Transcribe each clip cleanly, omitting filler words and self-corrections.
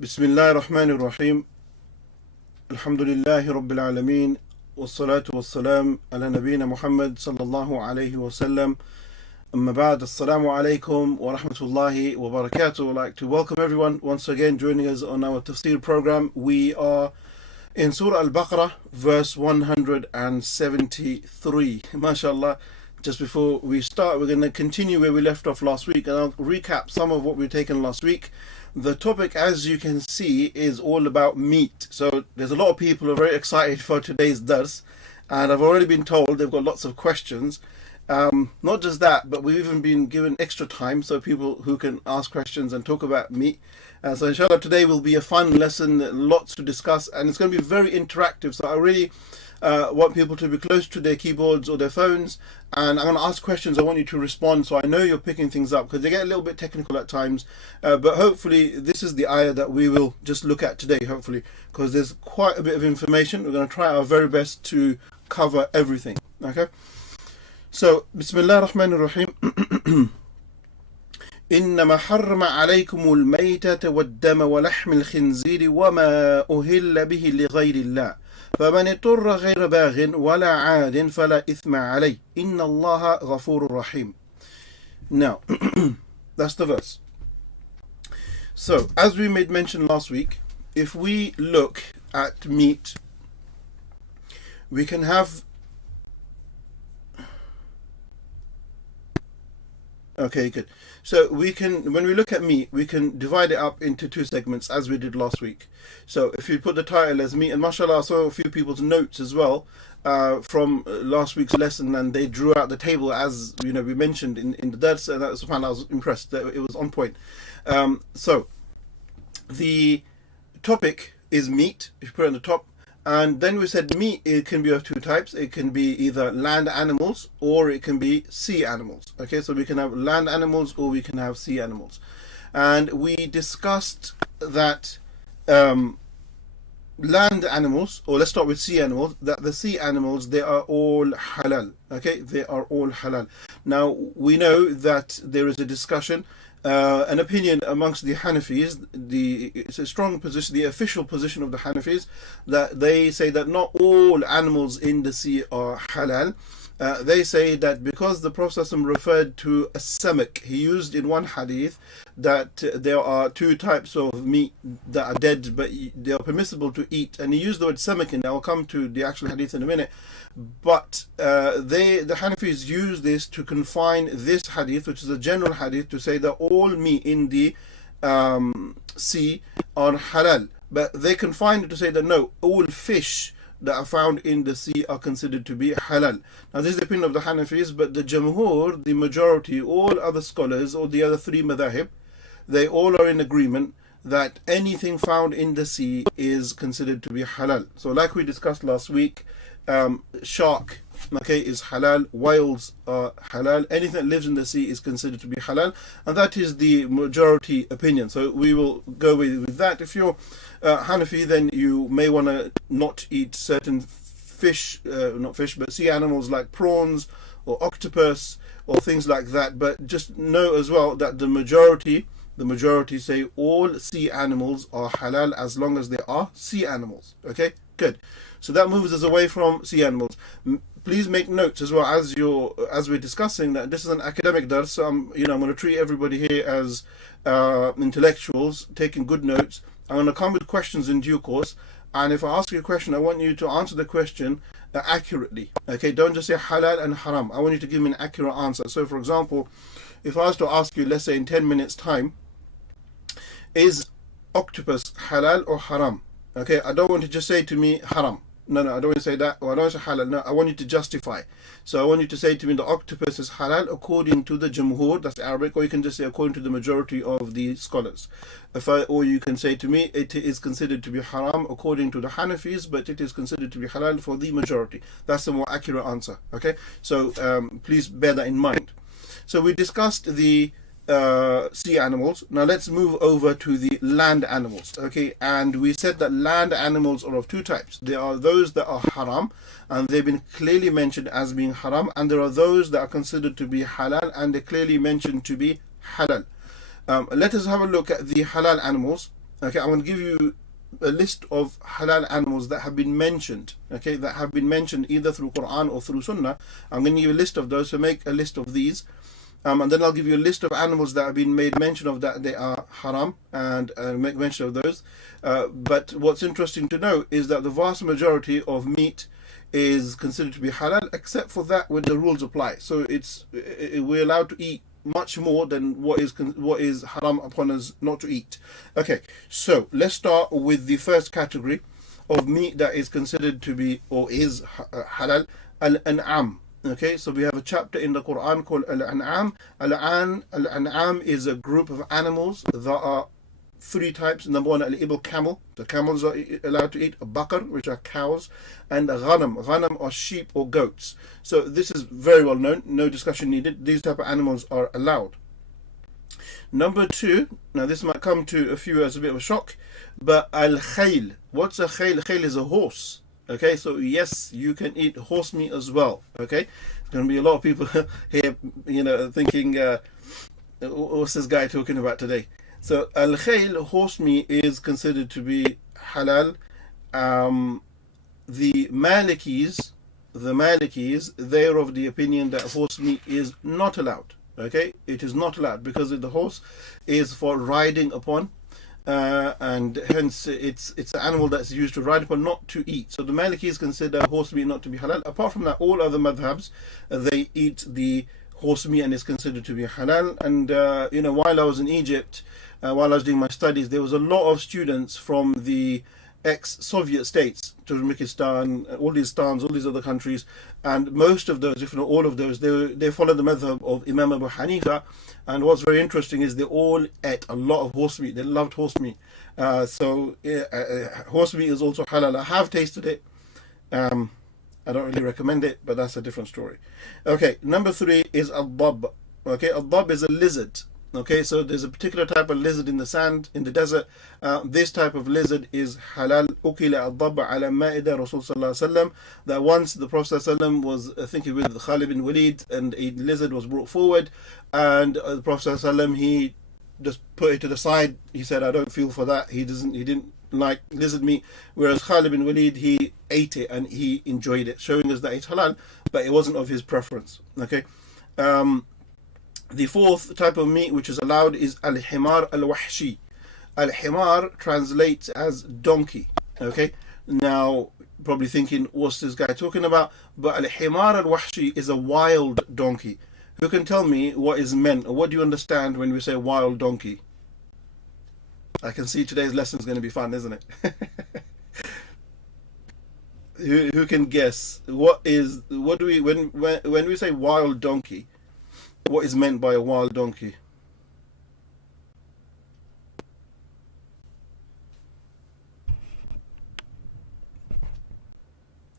بسم الله الرحمن الرحيم الحمد لله رب العالمين والصلاة والسلام على نبينا محمد صلى الله عليه وسلم أما بعد السلام عليكم ورحمة الله وبركاته. I'd like to welcome everyone once again joining us on our tafsir program. We are in Surah Al-Baqarah verse 173. MashaAllah. Just before we start, we're going to continue where we left off last week, and I'll recap some of what we've taken last week. The topic, as you can see, is all about meat. So there's a lot of people who are very excited for today's dars, and I've already been told they've got lots of questions. Not just that, but we've even been given extra time so people who can ask questions and talk about meat. So inshallah today will be a fun lesson, lots to discuss, and it's going to be very interactive. So I really want people to be close to their keyboards or their phones, and I'm going to ask questions. I want you to respond, so I know you're picking things up, because they get a little bit technical at times, but hopefully this is the ayah that we will just look at today, hopefully, because there's quite a bit of information. We're going to try our very best to cover everything. Okay, so Bismillah ar-Rahman ar-Rahim. إنما حرم عليكم الميتة والدم ولحم الخنزير وما أهل به لغير الله فمن اضطر غير باغ ولا عاد فلا إثم عليه إن الله غفور رحيم. Now, that's the verse. So, as we made mention last week, if we look at meat, we can have... Okay, good. So we can, when we look at meat, we can divide it up into two segments as we did last week. So if you put the title as meat, and mashallah I saw a few people's notes as well from last week's lesson, and they drew out the table as we mentioned in the dars, and that, subhanAllah, I was impressed that it was on point. So the topic is meat, if you put it on the top. And then we said meat, it can be of two types. It can be either land animals or it can be sea animals. Okay, so we can have land animals or we can have sea animals. And we discussed that land animals, or let's start with sea animals, that the sea animals, they are all halal. Okay, they are all halal. Now, we know that there is a discussion, an opinion amongst the Hanafis, it's a strong position, the official position of the Hanafis, that they say that not all animals in the sea are halal. They say that because the Prophet referred to a samak, he used in one hadith that there are two types of meat that are dead but they are permissible to eat, and he used the word samak, and I'll come to the actual hadith in a minute. But the Hanafis use this to confine this hadith, which is a general hadith, to say that all meat in the sea are halal. But they confine it to say that no, all fish that are found in the sea are considered to be halal. Now this is the opinion of the Hanafis, but the Jamhur, the majority, all other scholars, or the other three madhahib, they all are in agreement that anything found in the sea is considered to be halal. So like we discussed last week, shark, okay, is halal, whales are halal, anything that lives in the sea is considered to be halal, and that is the majority opinion. So we will go with that. If you're Hanafi, then you may want to not eat certain fish, not fish, but sea animals like prawns or octopus or things like that. But just know as well that the majority say all sea animals are halal as long as they are sea animals. Okay, good. So that moves us away from sea animals. Please make notes as well as we're discussing that this is an academic dars. So I'm going to treat everybody here as intellectuals taking good notes. I'm going to come with questions in due course, and if I ask you a question, I want you to answer the question accurately. Okay, don't just say halal and haram. I want you to give me an accurate answer. So for example, if I was to ask you, let's say in 10 minutes time, is octopus halal or haram? Okay, I don't want you to just say to me haram. No, I don't want to say that, or I don't want to say halal. No, I want you to justify. So I want you to say to me the octopus is halal according to the Jamhur, that's Arabic, or you can just say according to the majority of the scholars. Or you can say to me it is considered to be haram according to the Hanafis, but it is considered to be halal for the majority. That's the more accurate answer. Okay, so please bear that in mind. So we discussed the sea animals. Now let's move over to the land animals. Okay, and we said that land animals are of two types. There are those that are haram, and they've been clearly mentioned as being haram, and there are those that are considered to be halal, and they're clearly mentioned to be halal. Let us have a look at the halal animals. Okay, I'm going to give you a list of halal animals that have been mentioned. Okay, that have been mentioned either through Quran or through Sunnah. I'm going to give you a list of those. So make a list of these. And then I'll give you a list of animals that have been made mention of that they are haram, and make mention of those. But what's interesting to know is that the vast majority of meat is considered to be halal, except for that when the rules apply. So we're allowed to eat much more than what is haram upon us not to eat. Okay, so let's start with the first category of meat that is considered to be or is halal, al-an'am. Okay, so we have a chapter in the Quran called Al-An'am. Al-An'am is a group of animals that are three types. Number one, Al-Ibl, camel. The camels are allowed to eat. A Bakar, which are cows. And a Ghanam. Ghanam are sheep or goats. So this is very well known. No discussion needed. These type of animals are allowed. Number two, now this might come to a few as a bit of a shock, but Al-Khayl. What's a Khayl? Khayl is a horse. Okay, so yes, you can eat horse meat as well. Okay, there's going to be a lot of people here, thinking, what's this guy talking about today? So al-khayl, horse meat, is considered to be halal. The Malikis, they're of the opinion that horse meat is not allowed. Okay, it is not allowed because the horse is for riding upon. And hence it's an animal that's used to ride upon, not to eat. So the Malikis consider horse meat not to be halal. Apart from that, all other madhabs, they eat the horse meat and it's considered to be halal. And while I was in Egypt, while I was doing my studies, there was a lot of students from the ex-Soviet states, Tajikistan, all these stans, all these other countries, and most of those, if not all of those, they follow the madhab of Imam Abu Hanifa. And what's very interesting is they all ate a lot of horse meat. They loved horse meat. So horse meat is also halal. I have tasted it. I don't really recommend it, but that's a different story. Okay, number three is al-dab. Okay, al-dab is a lizard. Okay, so there's a particular type of lizard in the sand, in the desert. This type of lizard is halal. Ukila al-dab ala ma'ida Rasul sallallahu alaihi wasallam. That once the Prophet sallallahu alaihi wasallam was thinking with Khalid bin Walid, and a lizard was brought forward, and the Prophet sallallahu alaihi wasallam, he just put it to the side. He said, "I don't feel for that." He didn't like lizard meat. Whereas Khalid bin Walid, he ate it and he enjoyed it, showing us that it's halal, but it wasn't of his preference. Okay. The fourth type of meat which is allowed is al-himar al-wahshi. Al-himar translates as donkey. Okay, now probably thinking, what's this guy talking about? But al-himar al-wahshi is a wild donkey. Who can tell me what is meant, or what do you understand when we say wild donkey? I can see today's lesson is going to be fun, isn't it? Who can guess what do we when we say wild donkey? What is meant by a wild donkey?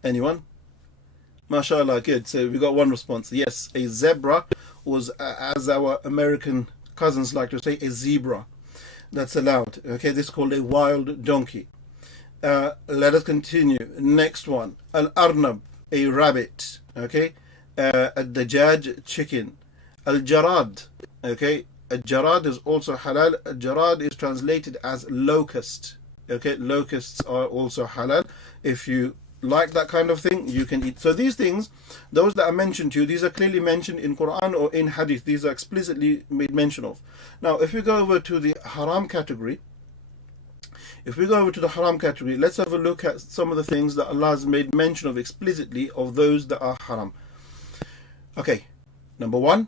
Anyone? MashaAllah, good. So we got one response. Yes, a zebra was, as our American cousins like to say, a zebra. That's allowed. Okay, this is called a wild donkey. Let us continue. Next one. Al-arnab, a rabbit. Okay. Al-dajaj, chicken. Al-jarad, okay, al-jarad is also halal. Al-jarad is translated as locust. Okay, locusts are also halal. If you like that kind of thing, you can eat. So these things, those that I mentioned to you, these are clearly mentioned in Quran or in Hadith. These are explicitly made mention of. Now, if we go over to the haram category, let's have a look at some of the things that Allah has made mention of explicitly of those that are haram. Okay, number one,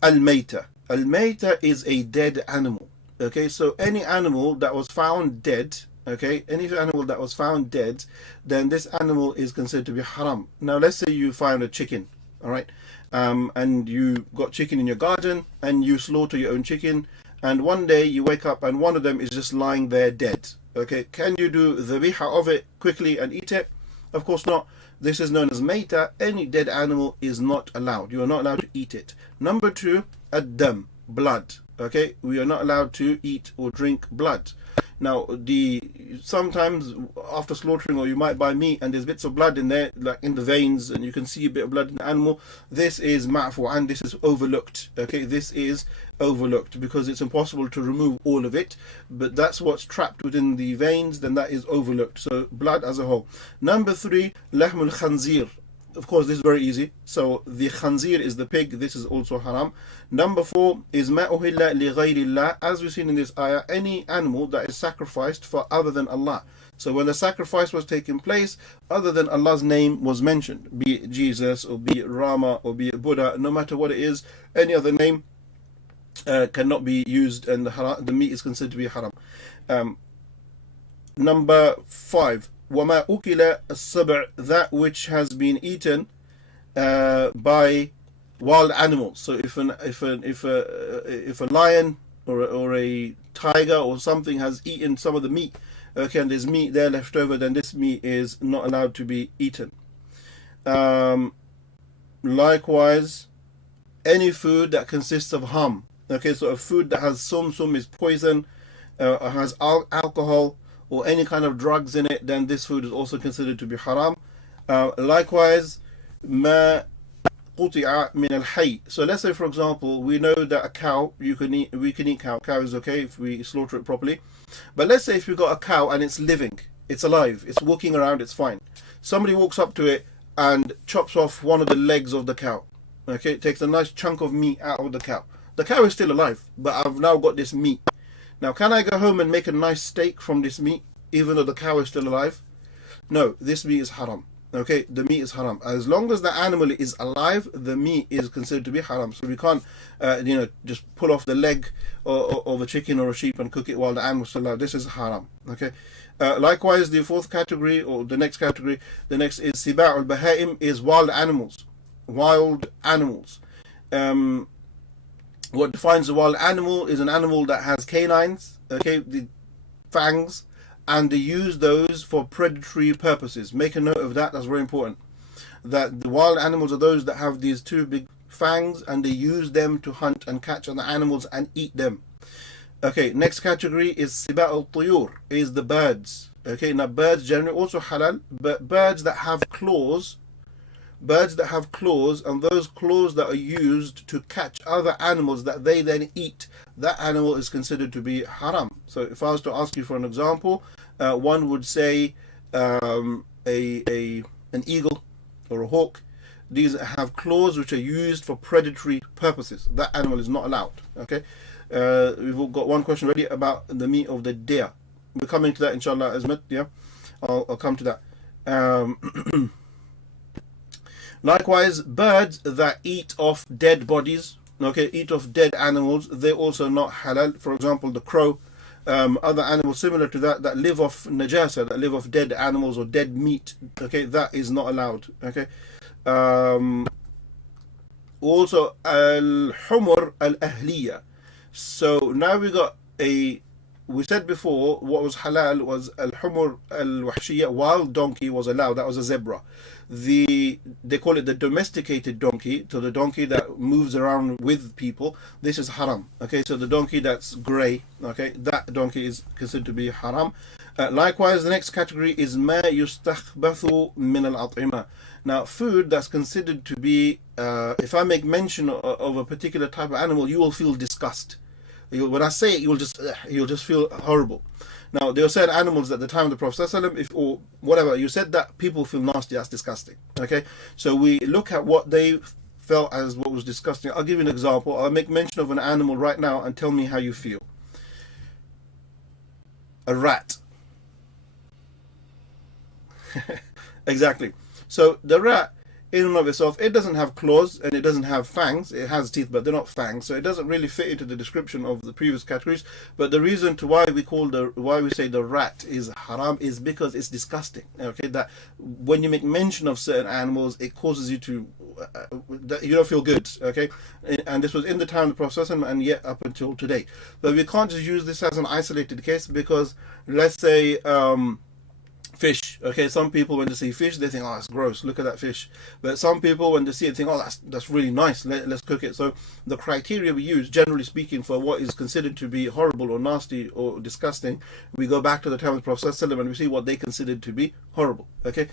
al-mayta. Al-mayta is a dead animal. Okay, so any animal that was found dead, okay, any animal that was found dead, then this animal is considered to be haram. Now, let's say you find a chicken, all right, and you got chicken in your garden, and you slaughter your own chicken, and one day you wake up and one of them is just lying there dead. Okay, can you do the dhabiha of it quickly and eat it? Of course not. This is known as mayta. Any dead animal is not allowed. You are not allowed to eat it. Number two, ad-dam, blood. Okay, we are not allowed to eat or drink blood. Now, sometimes after slaughtering, or you might buy meat and there's bits of blood in there, like in the veins, and you can see a bit of blood in the animal. This is ma'fu, and this is overlooked. Okay, this is overlooked because it's impossible to remove all of it, but that's what's trapped within the veins, then that is overlooked. So blood as a whole. Number 3, lahmul khanzir. Of course, this is very easy. So the khanzir is the pig. This is also haram. Number 4 is ma uhilla li ghayrillah. As we've seen in this ayah, any animal that is sacrificed for other than Allah. So when the sacrifice was taking place, other than Allah's name was mentioned, be it Jesus or be it Rama or be it Buddha, no matter what it is, any other name cannot be used, and the meat is considered to be haram. Number 5, وَمَا أُكِلَ السَّبْعِ, that which has been eaten by wild animals. So if a lion or a tiger or something has eaten some of the meat, okay, and there's meat there left over, then this meat is not allowed to be eaten. Likewise, any food that consists of hum. Okay, so a food that has sum is poison, has alcohol or any kind of drugs in it, then this food is also considered to be haram. Likewise, ma quti'a min al-hayy. So let's say, for example, we know that a cow, we can eat cow. Cow is okay if we slaughter it properly. But let's say if you've got a cow and it's living, it's alive, it's walking around, it's fine. Somebody walks up to it and chops off one of the legs of the cow. Okay, takes a nice chunk of meat out of the cow. The cow is still alive, but I've now got this meat. Now, can I go home and make a nice steak from this meat, even though the cow is still alive? No, this meat is haram. Okay, the meat is haram. As long as the animal is alive, the meat is considered to be haram. So we can't, just pull off the leg of a chicken or a sheep and cook it while the animal is still alive. This is haram. Okay. Likewise, the 4th category, or the next category, the next is siba'ul bahaim, is wild animals. Wild animals. What defines a wild animal is an animal that has canines, okay, the fangs, and they use those for predatory purposes. Make a note of that, that's very important. That the wild animals are those that have these 2 big fangs and they use them to hunt and catch other animals and eat them. Okay, next category is siba'ul tuyur, is the birds. Okay, now birds generally also halal, but birds that have claws, and those claws that are used to catch other animals that they then eat, that animal is considered to be haram. So if I was to ask you for an example, one would say an eagle or a hawk. These have claws which are used for predatory purposes. That animal is not allowed. Okay, we've got one question ready about the meat of the deer. We're coming to that, inshallah, Azmat. Yeah, I'll come to that. Likewise, birds that eat off dead bodies, okay, eat off dead animals, they're also not halal. For example, the crow, other animals similar to that live off najasa, that live off dead animals or dead meat, okay, that is not allowed. Okay. Also, al-humur al-ahliya. So now we said before what was halal was al-humur al-wahshiya, wild donkey was allowed, that was a zebra. They call it the domesticated donkey, so the donkey that moves around with people, this is haram. Okay, so the donkey that's grey, okay, that donkey is considered to be haram. Likewise, the next category is ma yustakhbathu min al-at'ima. Now, food that's considered to be, if I make mention of a particular type of animal, you will feel disgust. When I say it, you'll just feel horrible. Now, there were certain animals at the time of the Prophet ﷺ, or whatever, you said that people feel nasty, that's disgusting. Okay, so we look at what they felt as what was disgusting. I'll give you an example. I'll make mention of an animal right now and tell me how you feel. A rat. Exactly. So the rat, in and of itself, it doesn't have claws and it doesn't have fangs. It has teeth, but they're not fangs, so it doesn't really fit into the description of the previous categories. But the reason to why we say the rat is haram is because it's disgusting. Okay, that when you make mention of certain animals, it causes you to you don't feel good. Okay, and this was in the time of the Prophet and yet up until today. But we can't just use this as an isolated case, because let's say Fish. Okay, some people when they see fish, they think, oh, that's gross. Look at that fish. But some people when they see it think, oh, that's really nice. Let's cook it. So the criteria we use, generally speaking, for what is considered to be horrible or nasty or disgusting, we go back to the time of the Prophet ﷺ and we see what they considered to be horrible. Okay,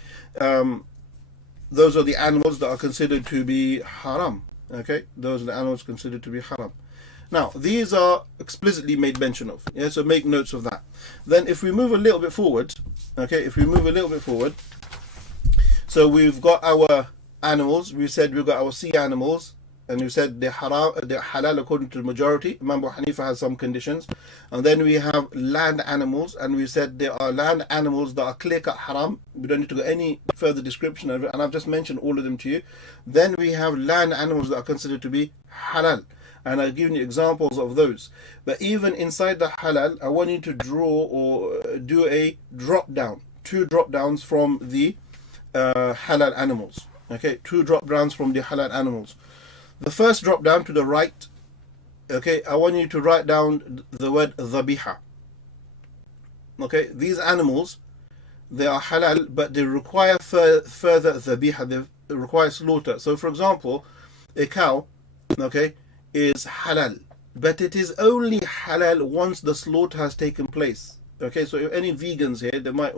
those are the animals that are considered to be haram. Okay, those are the animals considered to be haram. Now, these are explicitly made mention of. Yeah, so make notes of that. Then if we move a little bit forward, okay, so we've got our animals. We said we've got our sea animals, and we said they're halal according to the majority. Imam Abu Hanifa has some conditions. And then we have land animals, and we said there are land animals that are clear-cut haram. We don't need to go any further description of it, and I've just mentioned all of them to you. Then we have land animals that are considered to be halal. And I've given you examples of those. But even inside the halal, I want you to draw or do a drop down. 2 drop downs from the halal animals. Okay, 2 drop downs from the halal animals. The first drop down to the right, okay, I want you to write down the word dhabiha. Okay, these animals, they are halal, but they require further dhabiha, they require slaughter. So for example, a cow, okay, is halal, but it is only halal once the slaughter has taken place. Okay, so if any vegans here, they might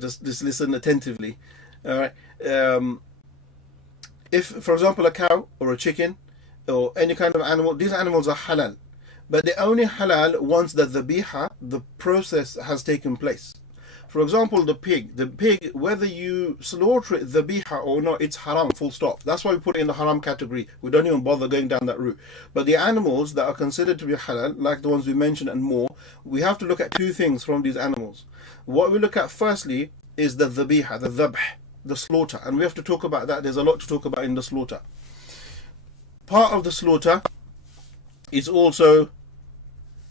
just listen attentively. All right, if for example a cow or a chicken or any kind of animal, these animals are halal, but they're only halal once the dhabiha, the process, has taken place. For example, the pig, whether you slaughter it dhabiha or not, it's haram, full stop. That's why we put it in the haram category. We don't even bother going down that route. But the animals that are considered to be halal, like the ones we mentioned and more, we have to look at 2 things from these animals. What we look at firstly is the dhabiha, the dhabh, the slaughter. And we have to talk about that. There's a lot to talk about in the slaughter. Part of the slaughter is also,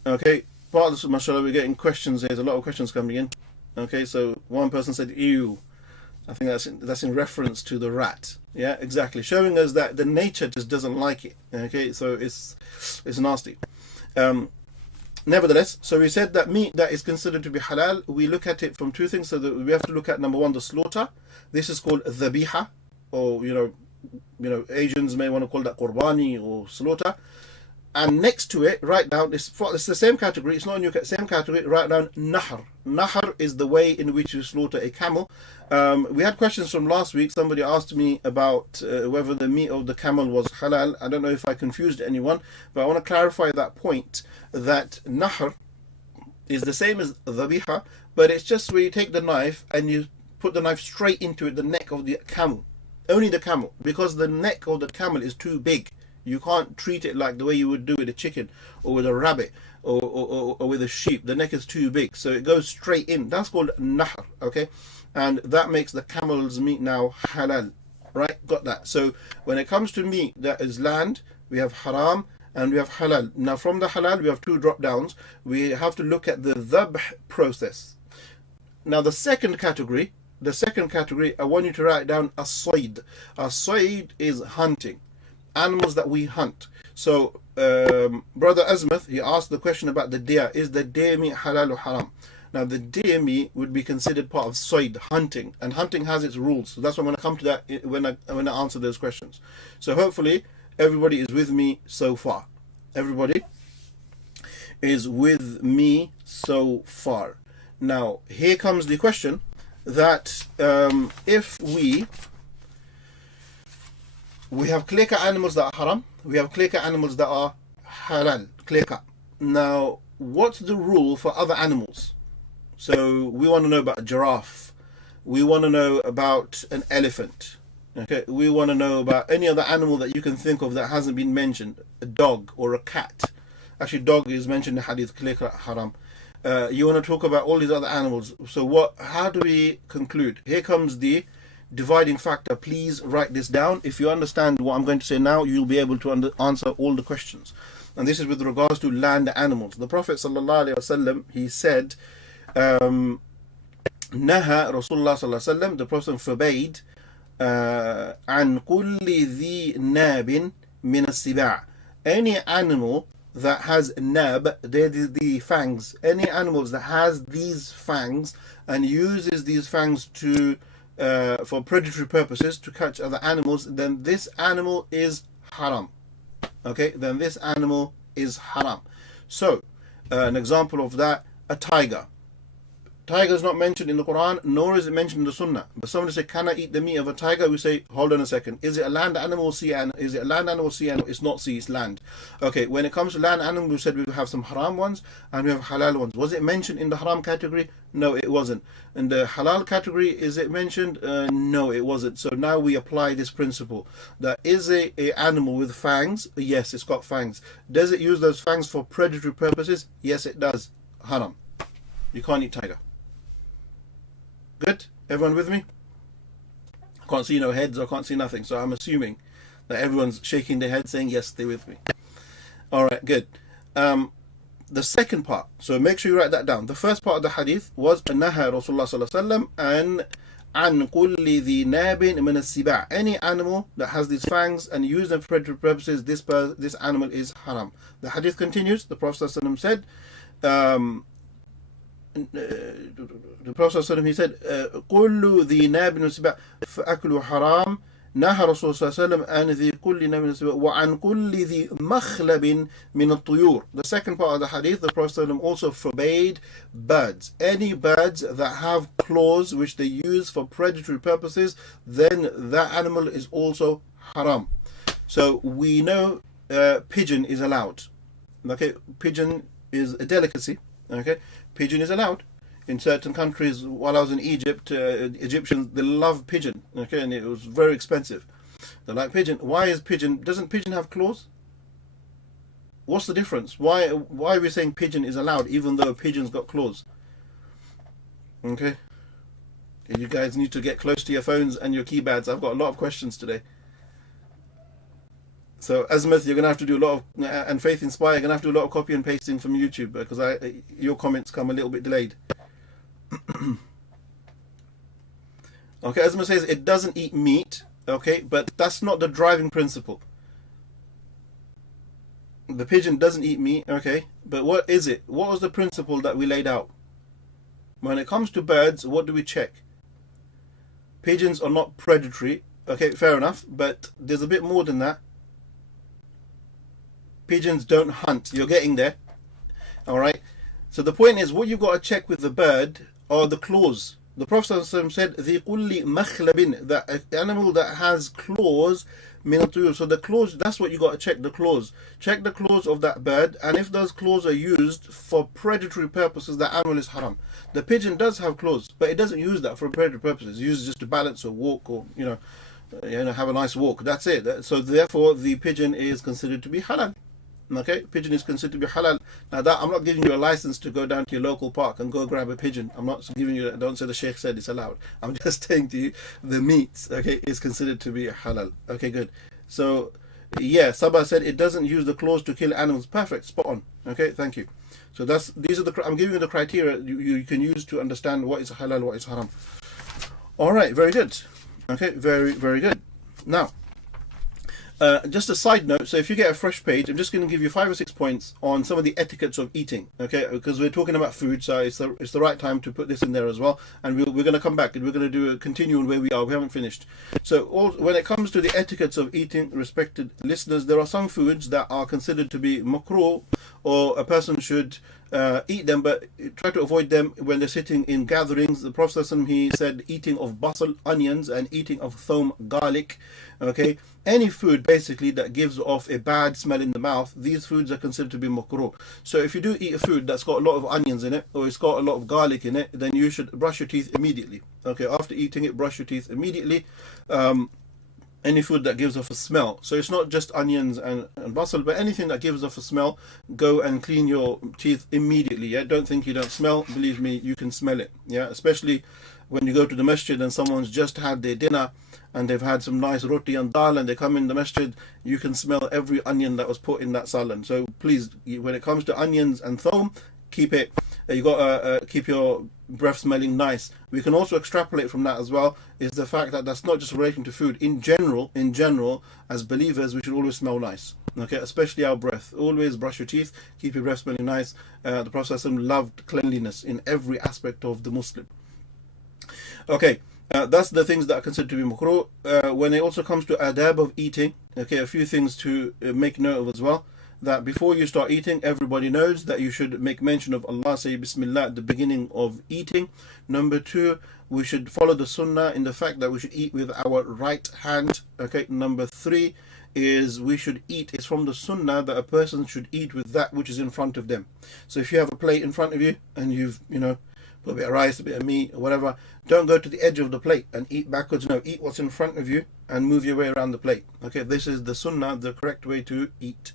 okay, part of the, mashallah, we're getting questions. There's a lot of questions coming in. Okay, so one person said, ew. I think that's in reference to the rat. Yeah, exactly. Showing us that the nature just doesn't like it. Okay, so it's nasty. Nevertheless, so we said that meat that is considered to be halal, we look at it from 2 things. So that we have to look at, number 1, the slaughter. This is called dhabiha, or you know, Asians may want to call that qurbani or slaughter. And next to it, write down, it's the same category, it's not in your same category, write down nahr. Nahr is the way in which you slaughter a camel. We had questions from last week. Somebody asked me about whether the meat of the camel was halal. I don't know if I confused anyone, but I want to clarify that point, that nahr is the same as dhabiha, but it's just where you take the knife and you put the knife straight into it, the neck of the camel. Only the camel, because the neck of the camel is too big. You can't treat it like the way you would do with a chicken or with a rabbit or with a sheep. The neck is too big, so it goes straight in. That's called nahr, okay? And that makes the camel's meat now halal, right? Got that. So when it comes to meat that is land, we have haram and we have halal. Now from the halal, we have 2 drop downs. We have to look at the dhabh process. Now the second category, I want you to write down as-sayd. As-sayd is hunting. Animals that we hunt. So Brother Azmath, he asked the question about the deer. Is the deer meat halal or haram? Now the deer meat would be considered part of sayd, hunting, and hunting has its rules. So that's why I'm going to come to that when I answer those questions. So hopefully everybody is with me so far. Everybody is with me so far. Now here comes the question that if we have clear-cut animals that are haram, we have clear-cut animals that are halal, clear-cut. Now, what's the rule for other animals? So we want to know about a giraffe. We want to know about an elephant. Okay, we want to know about any other animal that you can think of that hasn't been mentioned. A dog or a cat. Actually, dog is mentioned in the hadith, clear-cut haram. You want to talk about all these other animals. So how do we conclude? Here comes the dividing factor. Please write this down. If you understand what I'm going to say now, you'll be able to answer all the questions. And this is with regards to land animals. The Prophet ﷺ, he said, Naha Rasulullah ﷺ, the Prophet forbade, an kulli dhi nabin min as-siba', any animal that has nab, they're the fangs. Any animals that has these fangs and uses these fangs to for predatory purposes to catch other animals, then this animal is haram. Okay, then this animal is haram. So, an example of that, a tiger. Tiger is not mentioned in the Quran, nor is it mentioned in the Sunnah. But somebody say, "Can I eat the meat of a tiger?" We say, "Hold on a second. Is it a land animal or sea animal? Is it a land animal or sea animal?" It's not sea, it's land. Okay, when it comes to land animals, we said we have some haram ones and we have halal ones. Was it mentioned in the haram category? No, it wasn't. In the halal category, is it mentioned? No, it wasn't. So now we apply this principle. That is a animal with fangs? Yes, it's got fangs. Does it use those fangs for predatory purposes? Yes, it does. Haram. You can't eat tiger. Good? Everyone with me? I can't see no heads, I can't see nothing, so I'm assuming that everyone's shaking their head saying yes, they're with me. Alright, good. The second part, so make sure you write that down. The first part of the hadith was Naha Rasulullah Sallallahu Alaihi Wasallam and an kulli dhi nabin min as-siba'. Any animal that has these fangs and use them for predatory purposes, this animal is haram. The hadith continues. The Prophet Sallallahu Alaihi Wasallam said, the Prophet ﷺ, he said, "Kullu dhi nabin siba fa'aklu haram." Naha Rasul ﷺ an dhi kulli nabin siba wa an kulli dhi makhlabin min at-tuyur. The second part of the hadith, the Prophet ﷺ also forbade birds. Any birds that have claws which they use for predatory purposes, then that animal is also haram. So we know pigeon is allowed. Okay, pigeon is a delicacy. Okay, pigeon is allowed in certain countries. While I was in Egypt, Egyptians, they love pigeon. Okay, and it was very expensive. They like pigeon. Why is pigeon? Doesn't pigeon have claws? What's the difference? Why are we saying pigeon is allowed even though pigeon's got claws? Okay, you guys need to get close to your phones and your keypads. I've got a lot of questions today. So Azimuth, you're going to have to do a lot of, and Faith Inspire, you're going to have to do a lot of copy and pasting from YouTube because your comments come a little bit delayed. Okay, Azimuth says it doesn't eat meat, okay, but that's not the driving principle. The pigeon doesn't eat meat, okay, but what is it? What was the principle that we laid out? When it comes to birds, what do we check? Pigeons are not predatory, okay, fair enough, but there's a bit more than that. Pigeons don't hunt. You're getting there. Alright. So the point is, what you've got to check with the bird are the claws. The Prophet ﷺ said, "The kulli makhlabin," that animal that has claws, minatuyur. So the claws, that's what you got to check, the claws. Check the claws of that bird, and if those claws are used for predatory purposes, that animal is haram. The pigeon does have claws, but it doesn't use that for predatory purposes. It uses just to balance or walk or, have a nice walk. That's it. So therefore, the pigeon is considered to be halal. Okay, pigeon is considered to be halal. Now that I'm not giving you a license to go down to your local park and go grab a pigeon. I'm not giving you. Don't say the Sheikh said it's allowed. I'm just saying to you, the meat, okay, is considered to be halal. Okay, good. So, yeah, Sabah said it doesn't use the claws to kill animals. Perfect, spot on. Okay, thank you. So these are I'm giving you the criteria you can use to understand what is halal, what is haram. All right, very good. Okay, very, very good. Now. Just a side note, so if you get a fresh page, I'm just going to give you 5 or 6 points on some of the etiquettes of eating, okay, because we're talking about food, so it's the right time to put this in there as well, and we're going to come back and we're going to do a continue on where we are. We haven't finished. So when it comes to the etiquettes of eating, respected listeners, there are some foods that are considered to be makruh, or a person should eat them, but try to avoid them when they're sitting in gatherings. The Prophet, he said eating of basal, onions, and eating of thawm, garlic, okay, any food basically that gives off a bad smell in the mouth, these foods are considered to be makruh. So if you do eat a food that's got a lot of onions in it, or it's got a lot of garlic in it, then you should brush your teeth immediately. Okay, after eating it, brush your teeth immediately. Any food that gives off a smell. So it's not just onions and basal, but anything that gives off a smell, go and clean your teeth immediately. Yeah, don't think you don't smell. Believe me, you can smell it. Yeah, especially when you go to the masjid and someone's just had their dinner and they've had some nice roti and dal and they come in the masjid, you can smell every onion that was put in that salan. So please, when it comes to onions and thawm, keep it. You got to keep your breath smelling nice. We can also extrapolate from that as well, is the fact that that's not just relating to food. In general, as believers, we should always smell nice. Okay, especially our breath. Always brush your teeth, keep your breath smelling nice. The Prophet ﷺ loved cleanliness in every aspect of the Muslim. Okay, that's the things that are considered to be makruh. When it also comes to adab of eating, okay, a few things to make note of as well. That before you start eating, everybody knows that you should make mention of Allah, say Bismillah at the beginning of eating. Number two, we should follow the sunnah in the fact that we should eat with our right hand. Okay, number three is we should eat. It's from the sunnah that a person should eat with that which is in front of them. So if you have a plate in front of you and you've, put a bit of rice, a bit of meat or whatever, don't go to the edge of the plate and eat backwards. No, eat what's in front of you and move your way around the plate. Okay, this is the sunnah, the correct way to eat.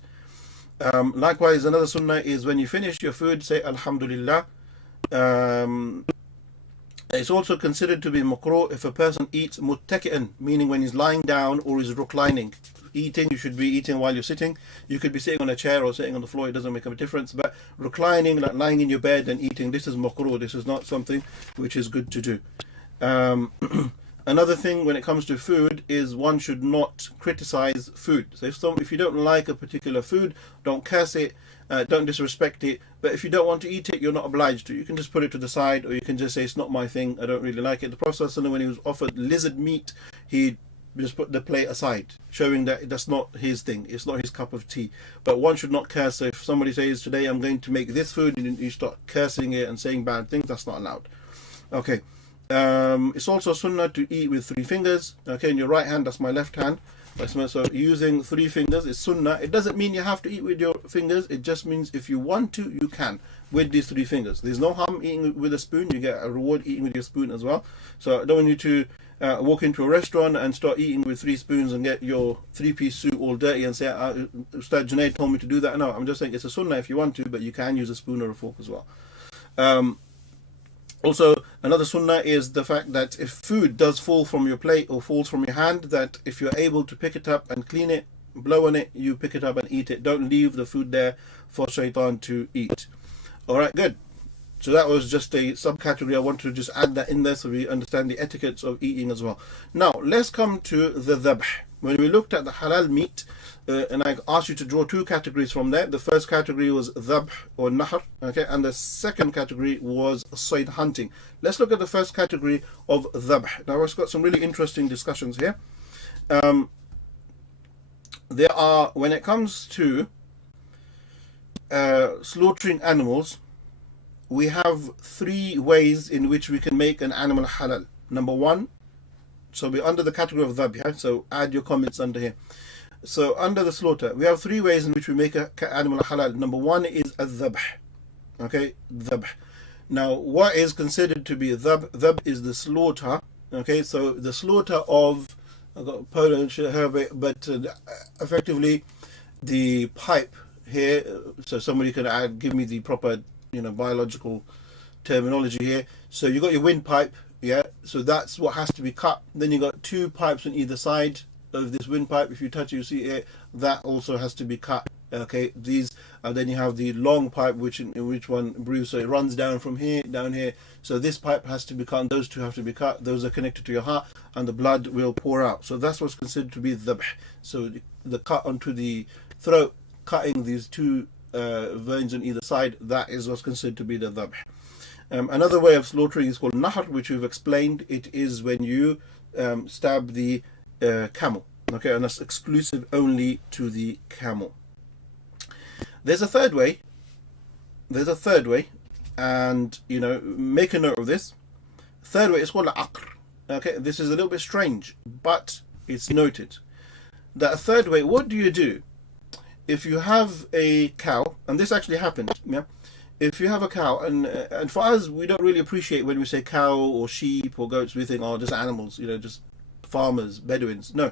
Likewise, another sunnah is when you finish your food, say Alhamdulillah. It's also considered to be makruh if a person eats muttaki'an, meaning when he's lying down or is reclining. Eating, you should be eating while you're sitting. You could be sitting on a chair or sitting on the floor, it doesn't make a difference. But reclining, like lying in your bed and eating, this is makruh. This is not something which is good to do. Another thing when it comes to food is one should not criticize food. So if you don't like a particular food, don't curse it, don't disrespect it. But if you don't want to eat it, you're not obliged to. You can just put it to the side, or you can just say it's not my thing, I don't really like it. The Prophet ﷺ, when he was offered lizard meat, he just put the plate aside, showing that that's not his thing, it's not his cup of tea. But one should not curse. So if somebody says today I'm going to make this food, and you start cursing it and saying bad things, that's not allowed. Okay. It's also sunnah to eat with three fingers. Okay, in your right hand, that's my left hand. So using three fingers is sunnah. It doesn't mean you have to eat with your fingers. It just means if you want to, you can with these three fingers. There's no harm eating with a spoon. You get a reward eating with your spoon as well. So I don't want you to walk into a restaurant and start eating with three spoons and get your three-piece suit all dirty and say, Ustad Junaid told me to do that. No, I'm just saying it's a sunnah if you want to, but you can use a spoon or a fork as well. Also, another sunnah is the fact that if food does fall from your plate or falls from your hand, that if you're able to pick it up and clean it, blow on it, you pick it up and eat it. Don't leave the food there for shaitan to eat. Alright, good. So that was just a subcategory. I wanted to just add that in there so we understand the etiquettes of eating as well. Now, let's come to the dhabh. When we looked at the halal meat, and I asked you to draw two categories from there. The first category was dhabh or nahr, okay, and the second category was sayd hunting. Let's look at the first category of dhabh. Now, we've got some really interesting discussions here. There are, when it comes to slaughtering animals, we have three ways in which we can make an animal halal. Number one, so we're under the category of dhabh, yeah? So add your comments under here. So under the slaughter, we have three ways in which we make an animal halal. Number one is a dhabh. Okay, dhabh. Now, what is considered to be a dhabh? Dhabh is the slaughter. Okay, so the slaughter of, I've got Polish here, but effectively the pipe here. So somebody can give me the proper, biological terminology here. So you got your windpipe, yeah. So that's what has to be cut. Then you got two pipes on either side of this windpipe. If you touch it, you see it. That also has to be cut. Okay, these, and then you have the long pipe, which one brews. So it runs down from here, down here. So this pipe has to be cut. And those two have to be cut. Those are connected to your heart, and the blood will pour out. So that's what's considered to be dhabh. So the cut onto the throat, cutting these two veins on either side. That is what's considered to be the dhabh. Another way of slaughtering is called nahr, which we've explained. It is when you stab the camel. Okay, and that's exclusive only to the camel. There's a third way. And make a note of this. Third way is called al-aqr. Okay, this is a little bit strange, but it's noted. That third way, what do you do if you have a cow? And this actually happened. Yeah, if you have a cow, and for us, we don't really appreciate when we say cow or sheep or goats. We think, oh, just animals, just farmers, Bedouins. No,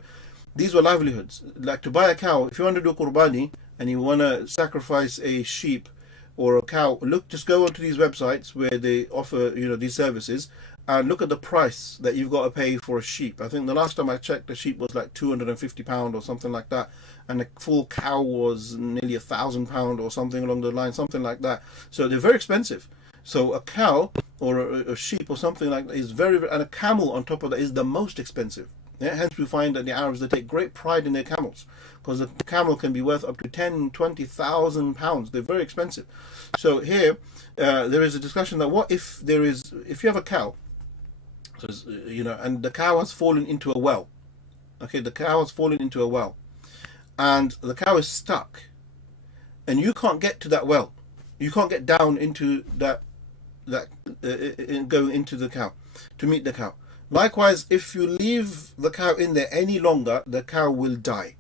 these were livelihoods. Like to buy a cow, if you want to do qurbani and you want to sacrifice a sheep or a cow, just go onto these websites where they offer, these services, and look at the price that you've got to pay for a sheep. I think the last time I checked, the sheep was like £250 or something like that, and a full cow was nearly £1,000 or something along the line, something like that. So they're very expensive. So a cow or a sheep or something like that is and a camel on top of that is the most expensive. Yeah, hence we find that the Arabs, they take great pride in their camels, because the camel can be worth up to 10, 20,000 pounds. They're very expensive. So here, there is a discussion that what if if you have a cow, so and the cow has fallen into a well. Okay, the cow has fallen into a well, and the cow is stuck, and you can't get to that well. You can't get down into go into the cow to meet the cow. Likewise, if you leave the cow in there any longer, the cow will die.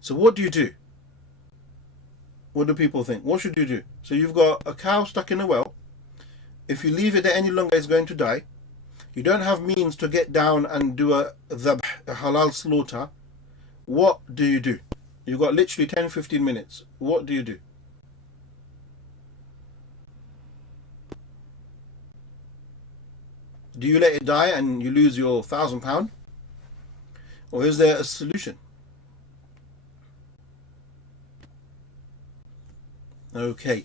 So what do you do? What do people think? What should you do? So you've got a cow stuck in a well. If you leave it there any longer, it's going to die. You don't have means to get down and do a halal slaughter. What do you do? You've got literally 10, 15 minutes. What do you do? Do you let it die and you lose your £1,000? Or is there a solution? Okay,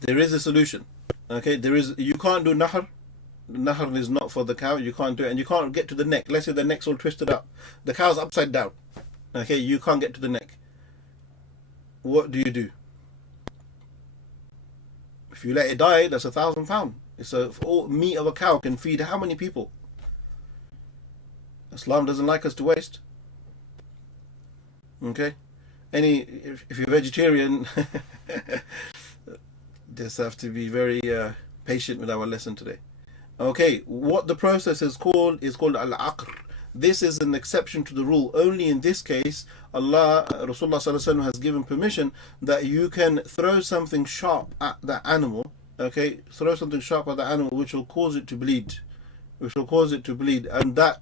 there is a solution. Okay, you can't do nahr. Nahr is not for the cow. You can't do it, and you can't get to the neck. Let's say the neck's all twisted up. The cow's upside down. Okay, you can't get to the neck. What do you do? If you let it die, that's £1,000. It's all meat of a cow can feed how many people? Islam doesn't like us to waste. Okay, if you're vegetarian, just have to be very patient with our lesson today. Okay, what the process is called al-aqr. This is an exception to the rule. Only in this case, Rasulullah sallallahu alaihi wasallam has given permission that you can throw something sharp at the animal. Okay, throw something sharp at the animal which will cause it to bleed. And that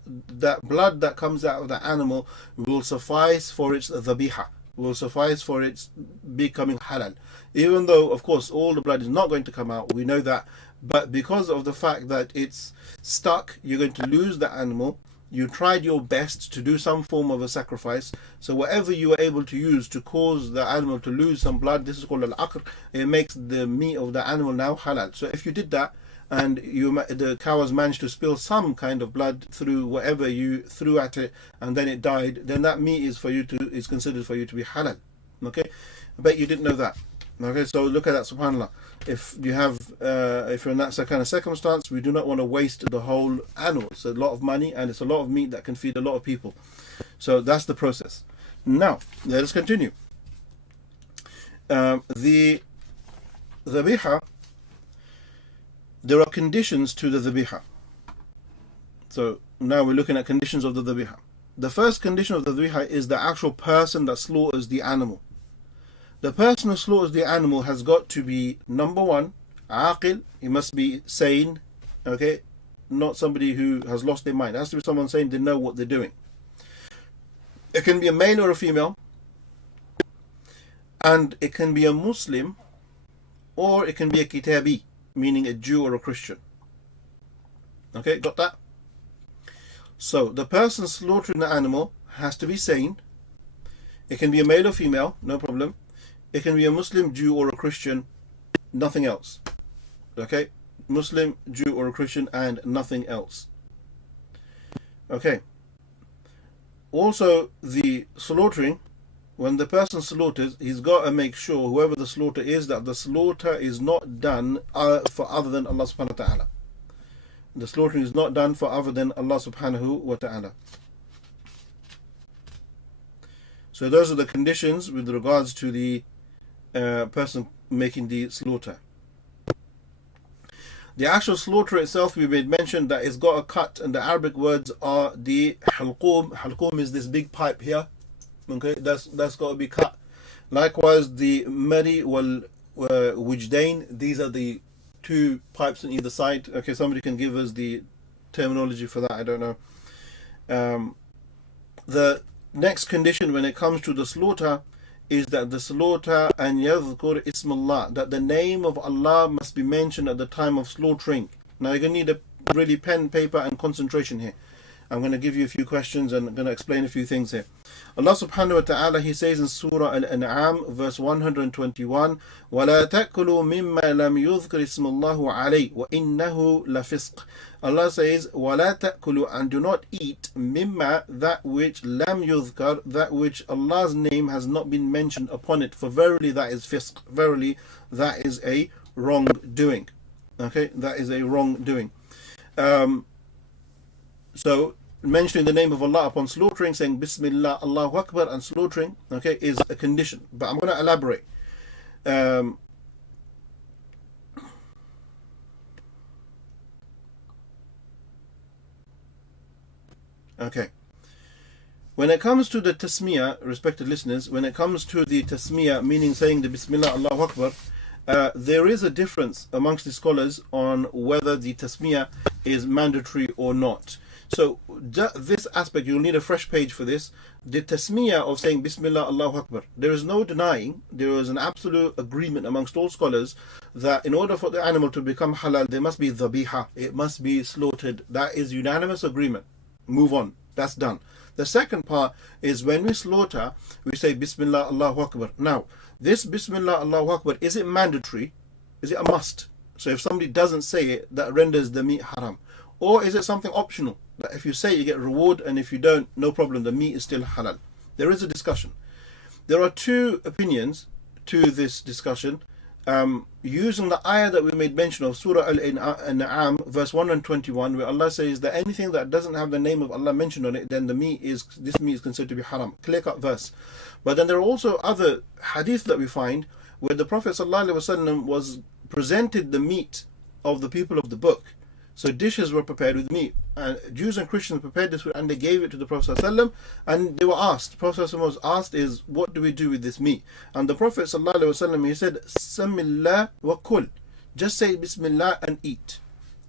blood that comes out of the animal will suffice for its dhabiha, will suffice for its becoming halal. Even though, of course, all the blood is not going to come out, we know that. But because of the fact that it's stuck, you're going to lose the animal. You tried your best to do some form of a sacrifice. So whatever you were able to use to cause the animal to lose some blood, this is called al-aqr. It makes the meat of the animal now halal. So if you did that, and the cow has managed to spill some kind of blood through whatever you threw at it, and then it died, then that meat is considered for you to be halal. Okay, I bet you didn't know that. Okay, so look at that, subhanallah. If you're in that kind of circumstance, we do not want to waste the whole animal. It's a lot of money, and it's a lot of meat that can feed a lot of people. So that's the process. Now, let us continue. The dhabiha, there are conditions to the dhabiha. So now we're looking at conditions of the dhabiha. The first condition of the dhabiha is the actual person that slaughters the animal. The person who slaughters the animal has got to be, number one, aqil. He must be sane. Okay, not somebody who has lost their mind. It has to be someone saying they know what they're doing. It can be a male or a female, and it can be a Muslim, or it can be a kitabi, meaning a Jew or a Christian. Okay, got that? So the person slaughtering the animal has to be sane. It can be a male or female, no problem. It can be a Muslim, Jew, or a Christian, nothing else. Okay, Muslim, Jew, or a Christian, and nothing else. Okay. Also, the slaughtering, when the person slaughters, he's got to make sure, whoever the slaughter is, that the slaughter is not done for other than Allah subhanahu wa ta'ala. The slaughtering is not done for other than Allah subhanahu wa ta'ala. So those are the conditions with regards to the person making the slaughter. The actual slaughter itself, we made mention that it's got a cut, and the Arabic words are the halqum. Halqum is this big pipe here. Okay, that's got to be cut. Likewise, the mari wal wujdain. These are the two pipes on either side. Okay, somebody can give us the terminology for that. I don't know. The next condition when it comes to the slaughter is that the slaughter and yadhkur ismallah, that the name of Allah must be mentioned at the time of slaughtering. Now you're going to need a really pen, paper, and concentration here. I'm going to give you a few questions and I'm going to explain a few things here. Allah subhanahu wa ta'ala, He says in Surah Al-An'am, verse 121, وَلَا تَأْكُلُوا مِمَّا لَمْ يُذْكَرِ اسْمُ اللَّهِ عَلَيْهِ وَإِنَّهُ لَفِسْقٌ. Allah says, وَلَا تَأْكُلُوا, and do not eat, مِمَّا, that which, lam yudhkar, that which Allah's name has not been mentioned upon it, for verily that is fisq, verily that is a wrongdoing. Okay, that is a wrongdoing. So mentioning the name of Allah upon slaughtering, saying Bismillah, Allahu Akbar, and slaughtering, okay, is a condition. But I'm going to elaborate. Okay. When it comes to the tasmiyah, respected listeners, when it comes to the tasmiyah, meaning saying the Bismillah, Allahu Akbar, there is a difference amongst the scholars on whether the tasmiyah is mandatory or not. So this aspect, you'll need a fresh page for this. The tasmiyah of saying Bismillah, Allahu Akbar, there is no denying, there is an absolute agreement amongst all scholars that in order for the animal to become halal, there must be dhabiha, it must be slaughtered. That is unanimous agreement. Move on, that's done. The second part is when we slaughter, we say Bismillah, Allahu Akbar. Now, this Bismillah, Allahu Akbar, is it mandatory? Is it a must? So if somebody doesn't say it, that renders the meat haram. Or is it something optional? That if you say it, you get reward, and if you don't, no problem, the meat is still halal. There is a discussion. There are two opinions to this discussion. Using the ayah that we made mention of, Surah Al-An'am, verse 121, where Allah says that anything that doesn't have the name of Allah mentioned on it, then this meat is considered to be haram. Clear-cut verse. But then there are also other hadith that we find where the Prophet ﷺ was presented the meat of the people of the book. So dishes were prepared with meat. Jews and Christians prepared this and they gave it to the Prophet ﷺ, and they were asked. The Prophet ﷺ was asked is, what do we do with this meat? And the Prophet ﷺ, he said, Samillah wa kul. Just say Bismillah and eat.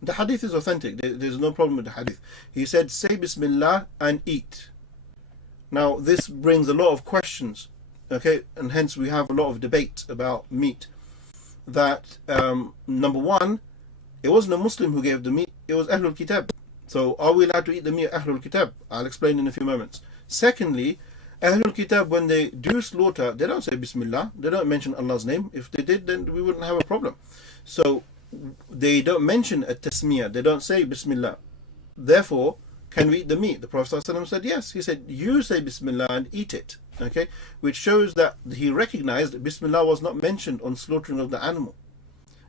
The hadith is authentic. There's no problem with the hadith. He said, say Bismillah and eat. Now this brings a lot of questions, okay, and hence we have a lot of debate about meat. That number one, it wasn't a Muslim who gave the meat, it was Ahlul Kitab. So are we allowed to eat the meat of Ahlul Kitab? I'll explain in a few moments. Secondly, Ahlul Kitab, when they do slaughter, they don't say Bismillah, they don't mention Allah's name. If they did, then we wouldn't have a problem. So they don't mention a tasmiyah, they don't say Bismillah. Therefore, can we eat the meat? The Prophet ﷺ said yes. He said, you say Bismillah and eat it. Okay, which shows that he recognized that Bismillah was not mentioned on slaughtering of the animal.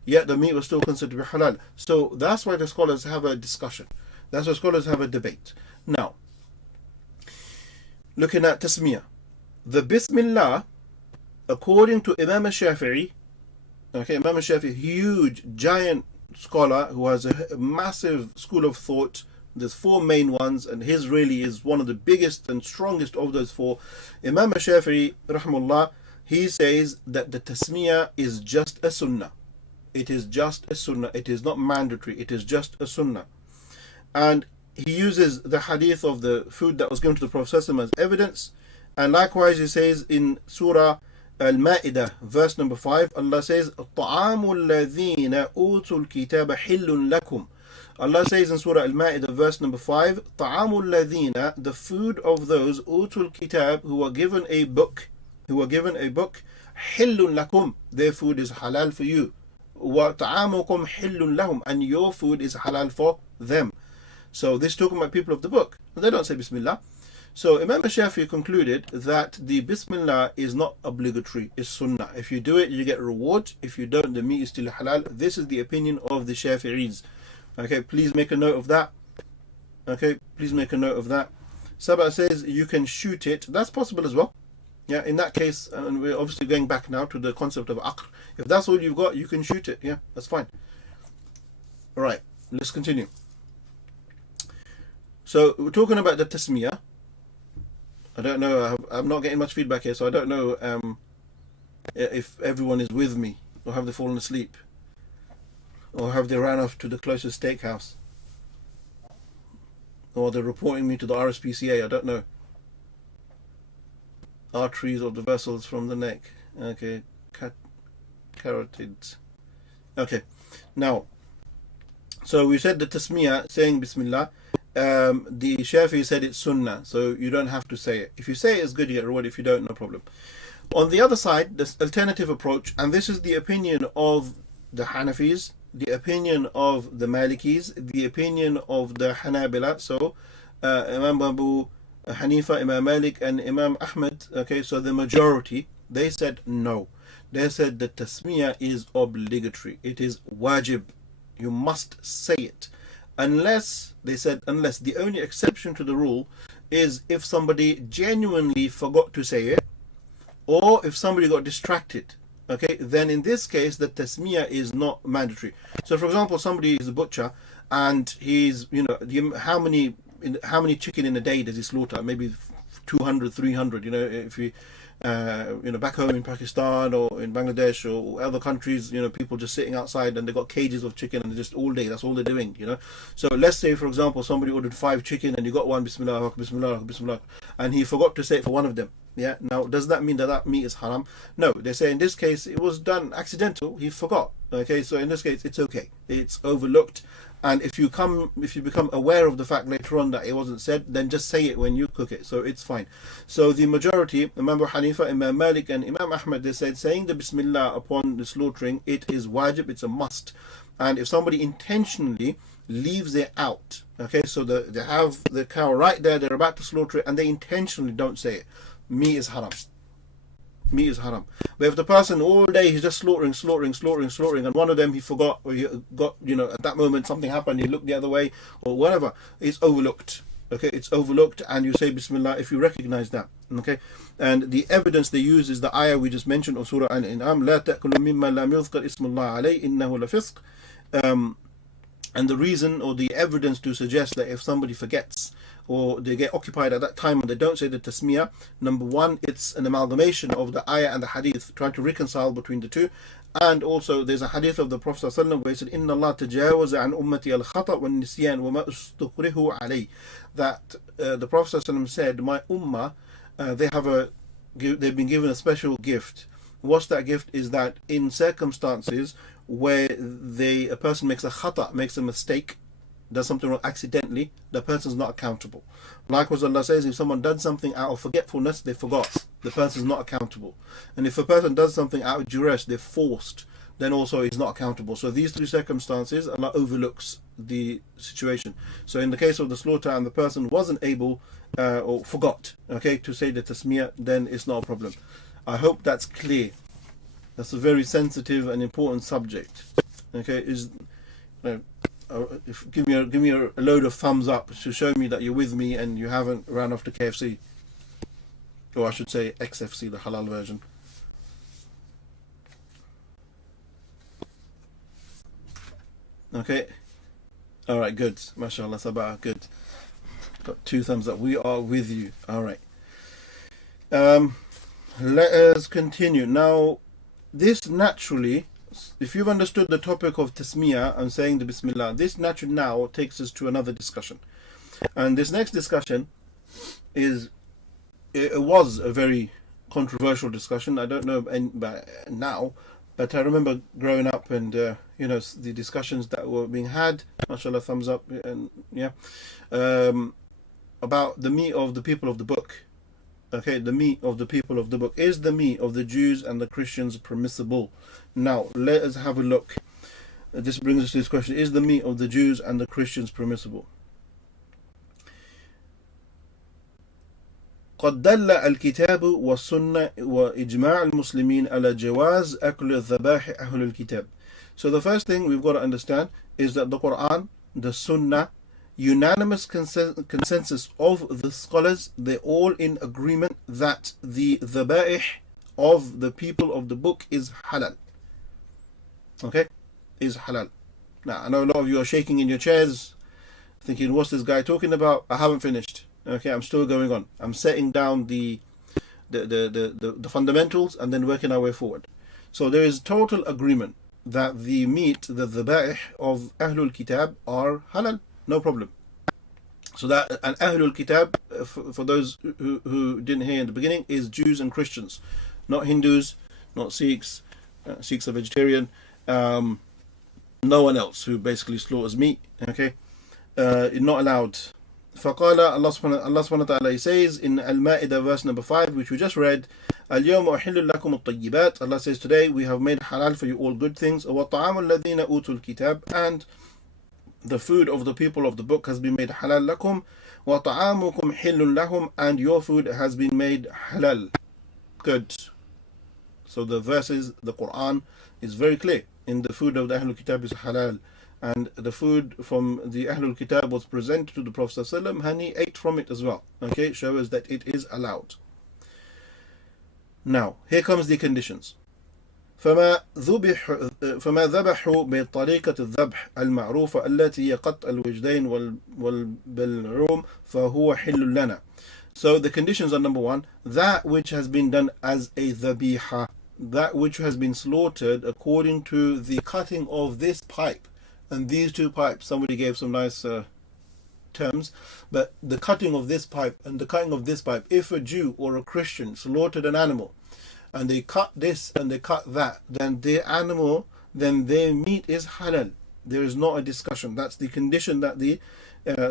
Yet the meat was still considered to be halal. So that's why the scholars have a discussion. That's why scholars have a debate. Now, looking at tasmiyah, the Bismillah, according to Imam al-Shafi'i, okay, Imam al-Shafi'i, huge, giant scholar who has a massive school of thought. There's four main ones, and his really is one of the biggest and strongest of those four. Imam al-Shafi'i, rahimahullah, he says that the tasmiyah is just a sunnah. It is just a sunnah. It is not mandatory. It is just a sunnah. And he uses the hadith of the food that was given to the Prophet as evidence. And likewise he says in Surah Al-Ma'idah, verse number 5, Allah says, طَعَامُ الَّذِينَ أُوتُوا الْكِتَابَ حِلٌّ لَكُمْ. Allah says in Surah Al-Ma'idah, verse number 5, طَعَامُ الَّذِينَ, the food of those أُوتُوا الْكِتَابَ, who are given a book, حِلٌّ لَكُمْ, their food is halal for you. وَطَعَامُكُمْ حِلٌّ لَهُمْ, and your food is halal for them. So this is talking about people of the book. They don't say Bismillah. So Imam Shafi'i concluded that the Bismillah is not obligatory, it's sunnah. If you do it, you get reward. If you don't, the meat is still halal. This is the opinion of the Shafi'is. Okay, please make a note of that. Okay, please make a note of that. Sabah says you can shoot it. That's possible as well. Yeah, in that case, and we're obviously going back now to the concept of aqr. If that's all you've got, you can shoot it. Yeah, that's fine. All right, let's continue. So we're talking about the tasmiyah. I don't know, I'm not getting much feedback here, so I don't know if everyone is with me, or have they fallen asleep, or have they ran off to the closest steakhouse, or they're reporting me to the RSPCA. I don't know. Arteries or the vessels from the neck. Okay, carotids. Okay, now, so we said the tasmiyah, saying Bismillah, the Shafi'i said it's sunnah, so you don't have to say it. If you say it, it's good, you get reward. If you don't, no problem. On the other side, this alternative approach, and this is the opinion of the Hanafis, the opinion of the Malikis, the opinion of the Hanabila, so Imam Abu Hanifa, Imam Malik, and Imam Ahmed, okay, so the majority, they said no. They said that tasmiyah is obligatory. It is wajib. You must say it. Unless, they said, unless the only exception to the rule is if somebody genuinely forgot to say it, or if somebody got distracted, okay, then in this case the tasmiyah is not mandatory. So for example, somebody is a butcher and he's, how many chicken in a day does he slaughter? Maybe 200, 300, if he back home in Pakistan or in Bangladesh or other countries, people just sitting outside and they got cages of chicken and they're just all day, that's all they're doing, So let's say, for example, somebody ordered 5 chicken and you got one, Bismillah, Bismillah, Bismillah, and he forgot to say it for one of them. Yeah. Now, does that mean that meat is haram? No. They say in this case it was done accidental. He forgot. Okay. So in this case, it's okay. It's overlooked. And if you become aware of the fact later on that it wasn't said, then just say it when you cook it. So it's fine. So the majority, Imam Abu Hanifa, Imam Malik, and Imam Ahmed, they said saying the Bismillah upon the slaughtering, it is wajib. It's a must. And if somebody intentionally leaves it out, okay, so they have the cow right there, they're about to slaughter it, and they intentionally don't say it, meat is haram. Meat is haram. But if the person all day he's just slaughtering, and one of them he forgot, or he got, at that moment something happened, he looked the other way, or whatever, it's overlooked. Okay, it's overlooked, and you say Bismillah if you recognize that. Okay, and the evidence they use is the ayah we just mentioned of Surah Al-An'am, لا تأكلوا مما لم يذكر اسم الله عليه إنه لفسق. And the reason or the evidence to suggest that if somebody forgets or they get occupied at that time and they don't say the tasmiyah, number one, it's an amalgamation of the ayah and the hadith, trying to reconcile between the two. And also there's a hadith of the Prophet ﷺ where he said, إِنَّ اللَّهَ تَجَاوَزَ عَنْ أُمَّتِي الْخَطَأْ وَالنِّسْيَانِ وَمَا أُسْتُكْرِهُ عَلَيْهِ. That the Prophet ﷺ said, my ummah, they've been given a special gift. What's that gift? Is that in circumstances where a person makes a khata, makes a mistake, does something wrong accidentally, the person's not accountable. Likewise, Allah says, if someone does something out of forgetfulness, they forgot, the person's not accountable. And if a person does something out of duress, they're forced, then also he's not accountable. So these 3 circumstances, Allah overlooks the situation. So in the case of the slaughter and the person wasn't able or forgot, okay, to say the tasmiyah, then it's not a problem. I hope that's clear. That's a very sensitive and important subject. Okay, give me a load of thumbs up to show me that you're with me and you haven't ran off to KFC, or I should say XFC, the halal version. Okay. All right. Good. MashaAllah, Sabah. Good. Got 2 thumbs up. We are with you. All right. Let us continue now. This naturally, if you've understood the topic of tasmiyah and saying the Bismillah, this naturally now takes us to another discussion. And this next discussion it was a very controversial discussion. I don't know now, but I remember growing up and the discussions that were being had, mashallah, thumbs up, and about the meat of the people of the book. Okay, the meat of the people of the book. Is the meat of the Jews and the Christians permissible? Now, let us have a look. This brings us to this question. Is the meat of the Jews and the Christians permissible? قد دل الكتاب والسنة وإجماع المسلمين على جواز أكل الذبائح أهل الكتاب. So the first thing we've got to understand is that the Quran, the Sunnah, unanimous consensus of the scholars, they're all in agreement that the dhaba'ih of the people of the book is halal. Okay, is halal. Now I know a lot of you are shaking in your chairs thinking, what's this guy talking about? I haven't finished. Okay, I'm still going on. I'm setting down the fundamentals and then working our way forward. So there is total agreement that the meat, the dhaba'ih of Ahlul Kitab are halal. No problem. So that, and Ahlul Kitab, for those who didn't hear in the beginning, is Jews and Christians, not Hindus, not Sikhs. Sikhs are vegetarian. No one else who basically slaughters meat. Okay, not allowed. فقال Allah subhanahu wa ta'ala says in Al-Ma'idah verse number 5, which we just read, اليوم أحل لكم الطيبات. Allah says, today we have made halal for you all good things. وطعام الذين أوتوا الكتاب, and the food of the people of the book has been made halal lakum. وطعامكم حل لهم, and your food has been made halal. Good. So the verses, the Quran is very clear. In the food of the Ahlul Kitab is halal, and the food from the Ahlul Kitab was presented to the Prophet ﷺ, and he ate from it as well. Okay, shows that it is allowed. Now, here comes the conditions. فما ذبحوا بطريقة الذبح المعروفة التي هي قطع الوجدين والبلعوم فهو حل لنا. So the conditions are: number one, that which has been done as a dhabiha, that which has been slaughtered according to the cutting of this pipe and these two pipes. Somebody gave some nice terms, but the cutting of this pipe and the cutting of this pipe, if a Jew or a Christian slaughtered an animal and they cut this and they cut that, then their animal, then their meat is halal. There is not a discussion. That's the condition that the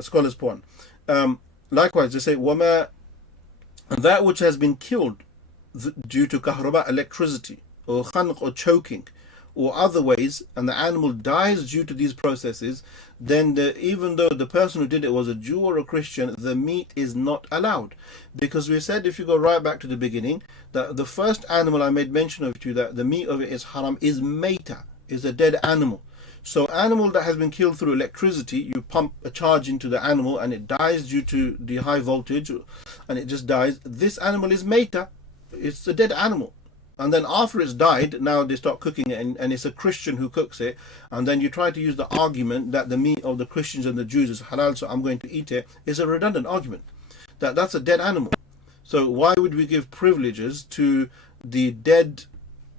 scholars put on. Likewise, they say, وَمَا, that which has been killed due to kahraba, electricity, or khanq, or choking, or other ways, and the animal dies due to these processes, then even though the person who did it was a Jew or a Christian, the meat is not allowed. Because we said, if you go right back to the beginning, that the first animal I made mention of to you, that the meat of it is haram, is meta, is a dead animal. So animal that has been killed through electricity, you pump a charge into the animal and it dies due to the high voltage, and it just dies. This animal is meta, it's a dead animal. And then after it's died, now they start cooking it, and it's a Christian who cooks it, and then you try to use the argument that the meat of the Christians and the Jews is halal, so I'm going to eat it. It's a redundant argument. That's a dead animal. So why would we give privileges to the dead,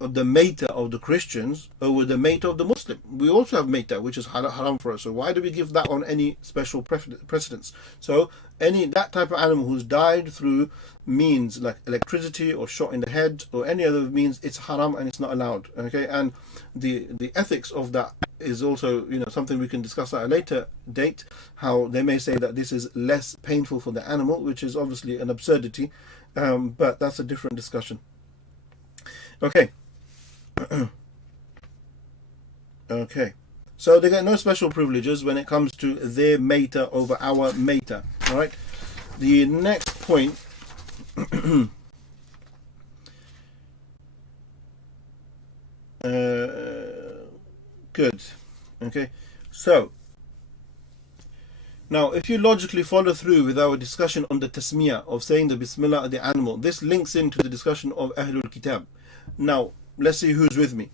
of the meta of the Christians over the meta of the Muslim? We also have meta, which is haram for us. So why do we give that on any special precedence? So that type of animal who's died through means like electricity or shot in the head or any other means, it's haram and it's not allowed. Okay, and the ethics of that is also, something we can discuss at a later date. How they may say that this is less painful for the animal, which is obviously an absurdity, but that's a different discussion. Okay. Okay, so they get no special privileges when it comes to their meta over our meta. All right, the next point. Good. Okay, so now if you logically follow through with our discussion on the tasmiyah of saying the bismillah of the animal, this links into the discussion of Ahlul Kitab. Now let's see who's with me.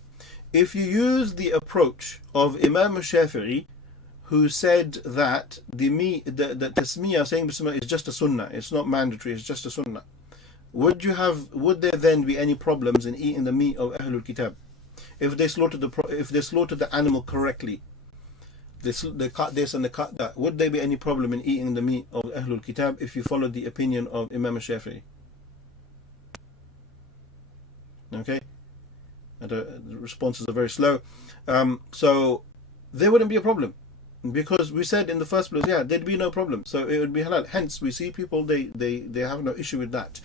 If you use the approach of Imam Shafi'i, who said that the tasmiyah, saying bismillah, is just a sunnah, it's not mandatory, it's just a sunnah, would there then be any problems in eating the meat of Ahlul Kitab? If they slaughtered the animal correctly, they cut this and they cut that, would there be any problem in eating the meat of Ahlul Kitab if you followed the opinion of Imam Shafi'i? Okay, the responses are very slow. So there wouldn't be a problem, because we said in the first place, there'd be no problem, so it would be halal. Hence we see people, they have no issue with that.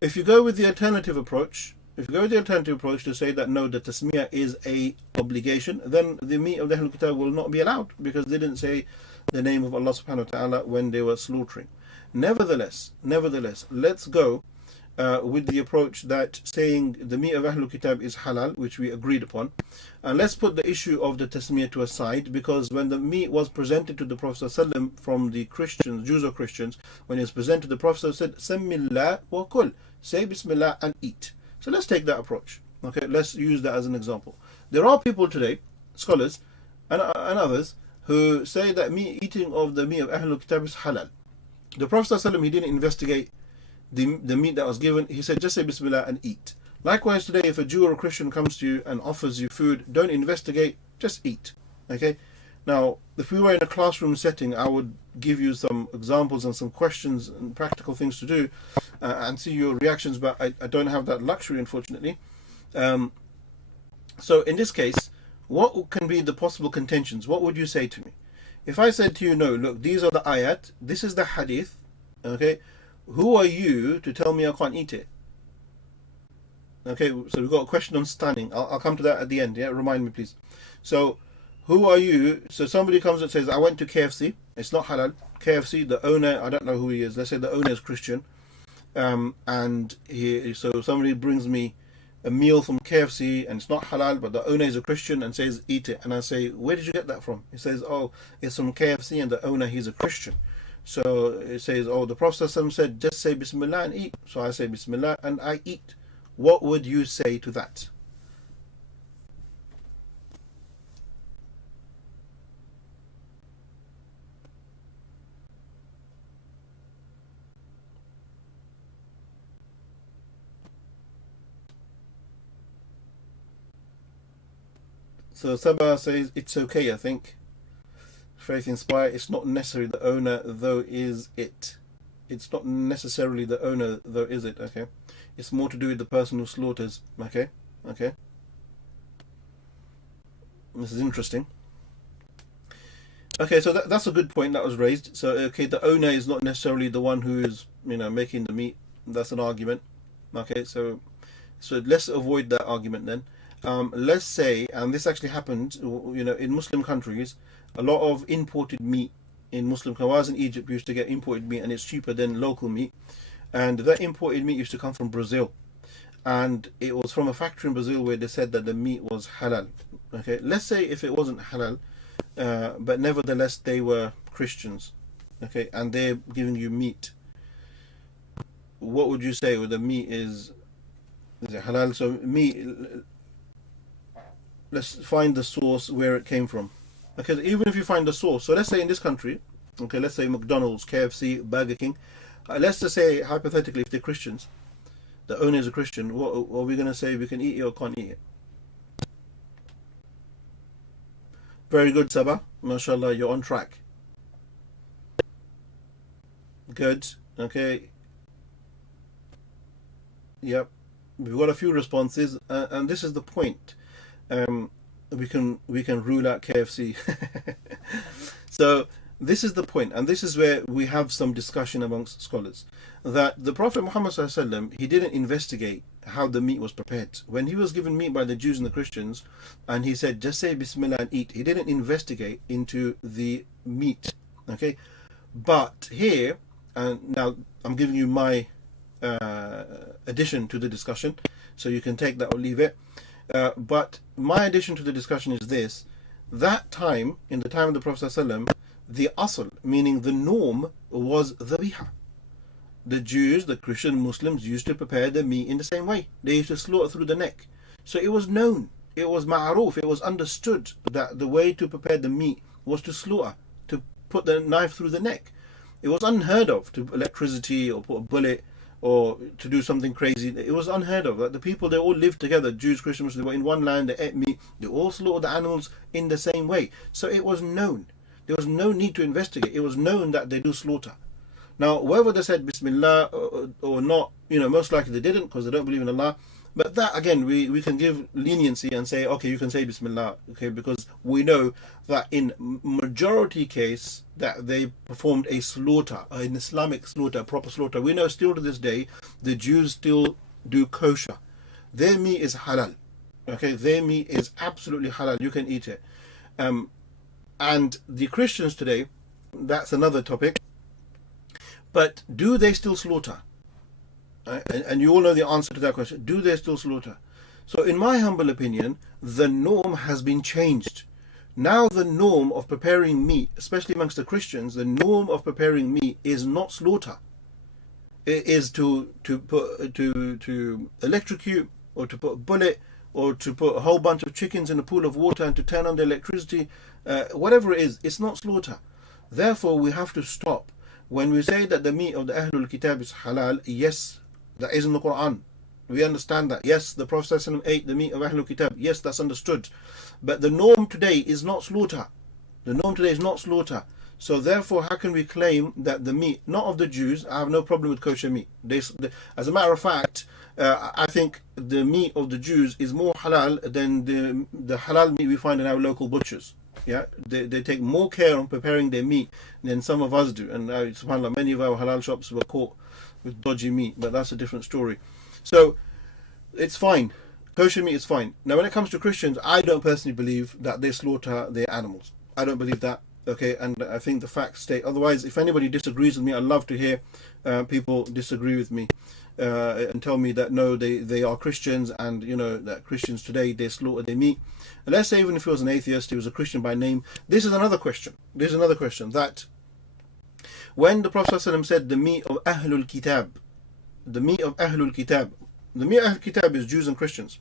If you go with the alternative approach, to say that no, the tasmiyah is a obligation, then the meat of the Ahlul Kitab will not be allowed, because they didn't say the name of Allah subhanahu wa ta'ala when they were slaughtering. Nevertheless, let's go with the approach that saying the meat of Ahlul Kitab is halal, which we agreed upon. And let's put the issue of the tasmiyah to a side, because when the meat was presented to the Prophet ﷺ from the Christians, Jews or Christians, when it was presented, the Prophet said, Sammillah wa kul, say Bismillah and eat. So let's take that approach. Okay, let's use that as an example. There are people today, scholars and others, who say that eating of the meat of Ahlul Kitab is halal. The Prophet ﷺ, he didn't investigate the meat that was given. He said, just say Bismillah and eat. Likewise today, if a Jew or a Christian comes to you and offers you food, don't investigate, just eat. Okay. Now, if we were in a classroom setting, I would give you some examples and some questions and practical things to do, and see your reactions, but I don't have that luxury, unfortunately. So in this case, what can be the possible contentions? What would you say to me? If I said to you, no, look, these are the ayat, this is the hadith, okay, who are you to tell me I can't eat it? Okay, so we've got a question on stunning. I'll come to that at the end. Yeah, remind me, please. So, who are you? So somebody comes and says, I went to KFC. It's not halal. KFC, the owner, I don't know who he is. Let's say the owner is Christian. So somebody brings me a meal from KFC and it's not halal, but the owner is a Christian and says, eat it. And I say, where did you get that from? He says, oh, it's from KFC and the owner, he's a Christian. So it says, oh, the Prophet said, just say Bismillah and eat. So I say Bismillah and I eat. What would you say to that? So Sabah says it's okay, I think. Faith inspired. It's not necessarily the owner, though, is it? It's not necessarily the owner, though, is it? Okay. It's more to do with the person who slaughters. Okay. Okay. This is interesting. Okay, so that's a good point that was raised. So, okay, the owner is not necessarily the one who is, making the meat. That's an argument. Okay, so let's avoid that argument then. Let's say, and this actually happened, in Muslim countries, a lot of imported meat in Muslim countries. When I was in Egypt, we used to get imported meat, and it's cheaper than local meat. And that imported meat used to come from Brazil, and it was from a factory in Brazil where they said that the meat was halal. Okay, let's say if it wasn't halal, but nevertheless they were Christians, okay, and they're giving you meat. What would you say? Well, the meat is it halal? So meat. Let's find the source where it came from. Okay, even if you find the source, so let's say in this country, okay, let's say McDonald's, KFC, Burger King. Let's just say hypothetically, if they're Christians, the owner is a Christian. What are we going to say? We can eat it or can't eat it? Very good, Sabah. MashaAllah, you're on track. Good. Okay. Yep. We've got a few responses, and this is the point. We can rule out KFC. So this is the point, and this is where we have some discussion amongst scholars, that the Prophet Muhammad ﷺ, he didn't investigate how the meat was prepared. When he was given meat by the Jews and the Christians, and he said, just say Bismillah and eat, he didn't investigate into the meat. Okay, but here, and now I'm giving you my addition to the discussion, so you can take that or leave it. But my addition to the discussion is this: that time, in the time of the Prophet ﷺ, the asl, meaning the norm, was dhabiha. The Jews, the Christian Muslims used to prepare the meat in the same way. They used to slaughter through the neck. So it was known, it was ma'aruf, it was understood that the way to prepare the meat was to slaughter, to put the knife through the neck. It was unheard of to put electricity or put a bullet or to do something crazy. It was unheard of. Like the people, they all lived together, Jews, Christians, they were in one land, they ate meat, they all slaughtered the animals in the same way. So it was known. There was no need to investigate. It was known that they do slaughter. Now, whether they said Bismillah or not, most likely they didn't, because they don't believe in Allah. But that, again, we can give leniency and say, okay, you can say Bismillah, okay, because we know that in majority case that they performed a slaughter, an Islamic slaughter, a proper slaughter. We know still to this day, the Jews still do kosher. Their meat is halal, okay, their meat is absolutely halal, you can eat it. And the Christians today, that's another topic, but do they still slaughter? And you all know the answer to that question. Do they still slaughter? So in my humble opinion, the norm has been changed. Now the norm of preparing meat, especially amongst the Christians, the norm of preparing meat is not slaughter. It is to electrocute, or to put a bullet, or to put a whole bunch of chickens in a pool of water and to turn on the electricity. Whatever it is, it's not slaughter. Therefore, we have to stop. When we say that the meat of the Ahlul Kitab is halal, yes, that is in the Quran. We understand that. Yes, the Prophet ﷺ ate the meat of Ahlul Kitab. Yes, that's understood. But the norm today is not slaughter. The norm today is not slaughter. So therefore, how can we claim that the meat, not of the Jews, I have no problem with kosher meat. As a matter of fact, I think the meat of the Jews is more halal than the halal meat we find in our local butchers. Yeah, they take more care on preparing their meat than some of us do. And subhanAllah, many of our halal shops were caught with dodgy meat, but that's a different story. So it's fine. Kosher meat is fine. Now, when it comes to Christians, I don't personally believe that they slaughter their animals. I don't believe that. Okay, and I think the facts state otherwise. If anybody disagrees with me, I'd love to hear people disagree with me and tell me that no, they are Christians, and that Christians today, they slaughter their meat. And let's say even if he was an atheist, he was a Christian by name. This is another question. That when the Prophet ﷺ said the meat of Ahlul Kitab, the meat of Ahlul Kitab is Jews and Christians.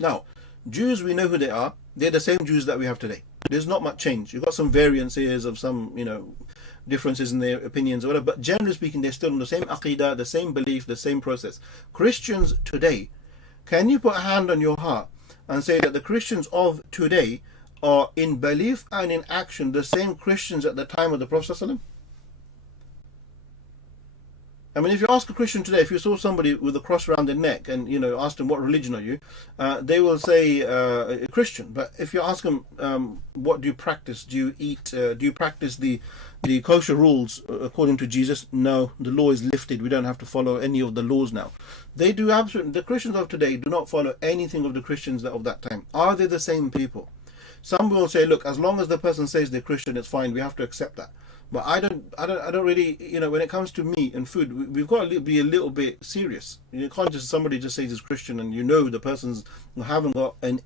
Now, Jews, we know who they are. They're the same Jews that we have today. There's not much change. You've got some variances of some, differences in their opinions or whatever, but generally speaking, they're still in the same aqidah, the same belief, the same process. Christians today, can you put a hand on your heart and say that the Christians of today are in belief and in action the same Christians at the time of the Prophet ﷺ? I mean, if you ask a Christian today, if you saw somebody with a cross around their neck and asked them what religion are you, they will say a Christian. But if you ask them what do you practice, do you eat, do you practice the kosher rules according to Jesus? No, the law is lifted. We don't have to follow any of the laws now. They do absolutely. The Christians of today do not follow anything of the Christians of that time. Are they the same people? Some will say, look, as long as the person says they're Christian, it's fine. We have to accept that. But I don't really, when it comes to meat and food, we've got to be a little bit serious. You can't just, somebody just says he's Christian and the person's haven't got a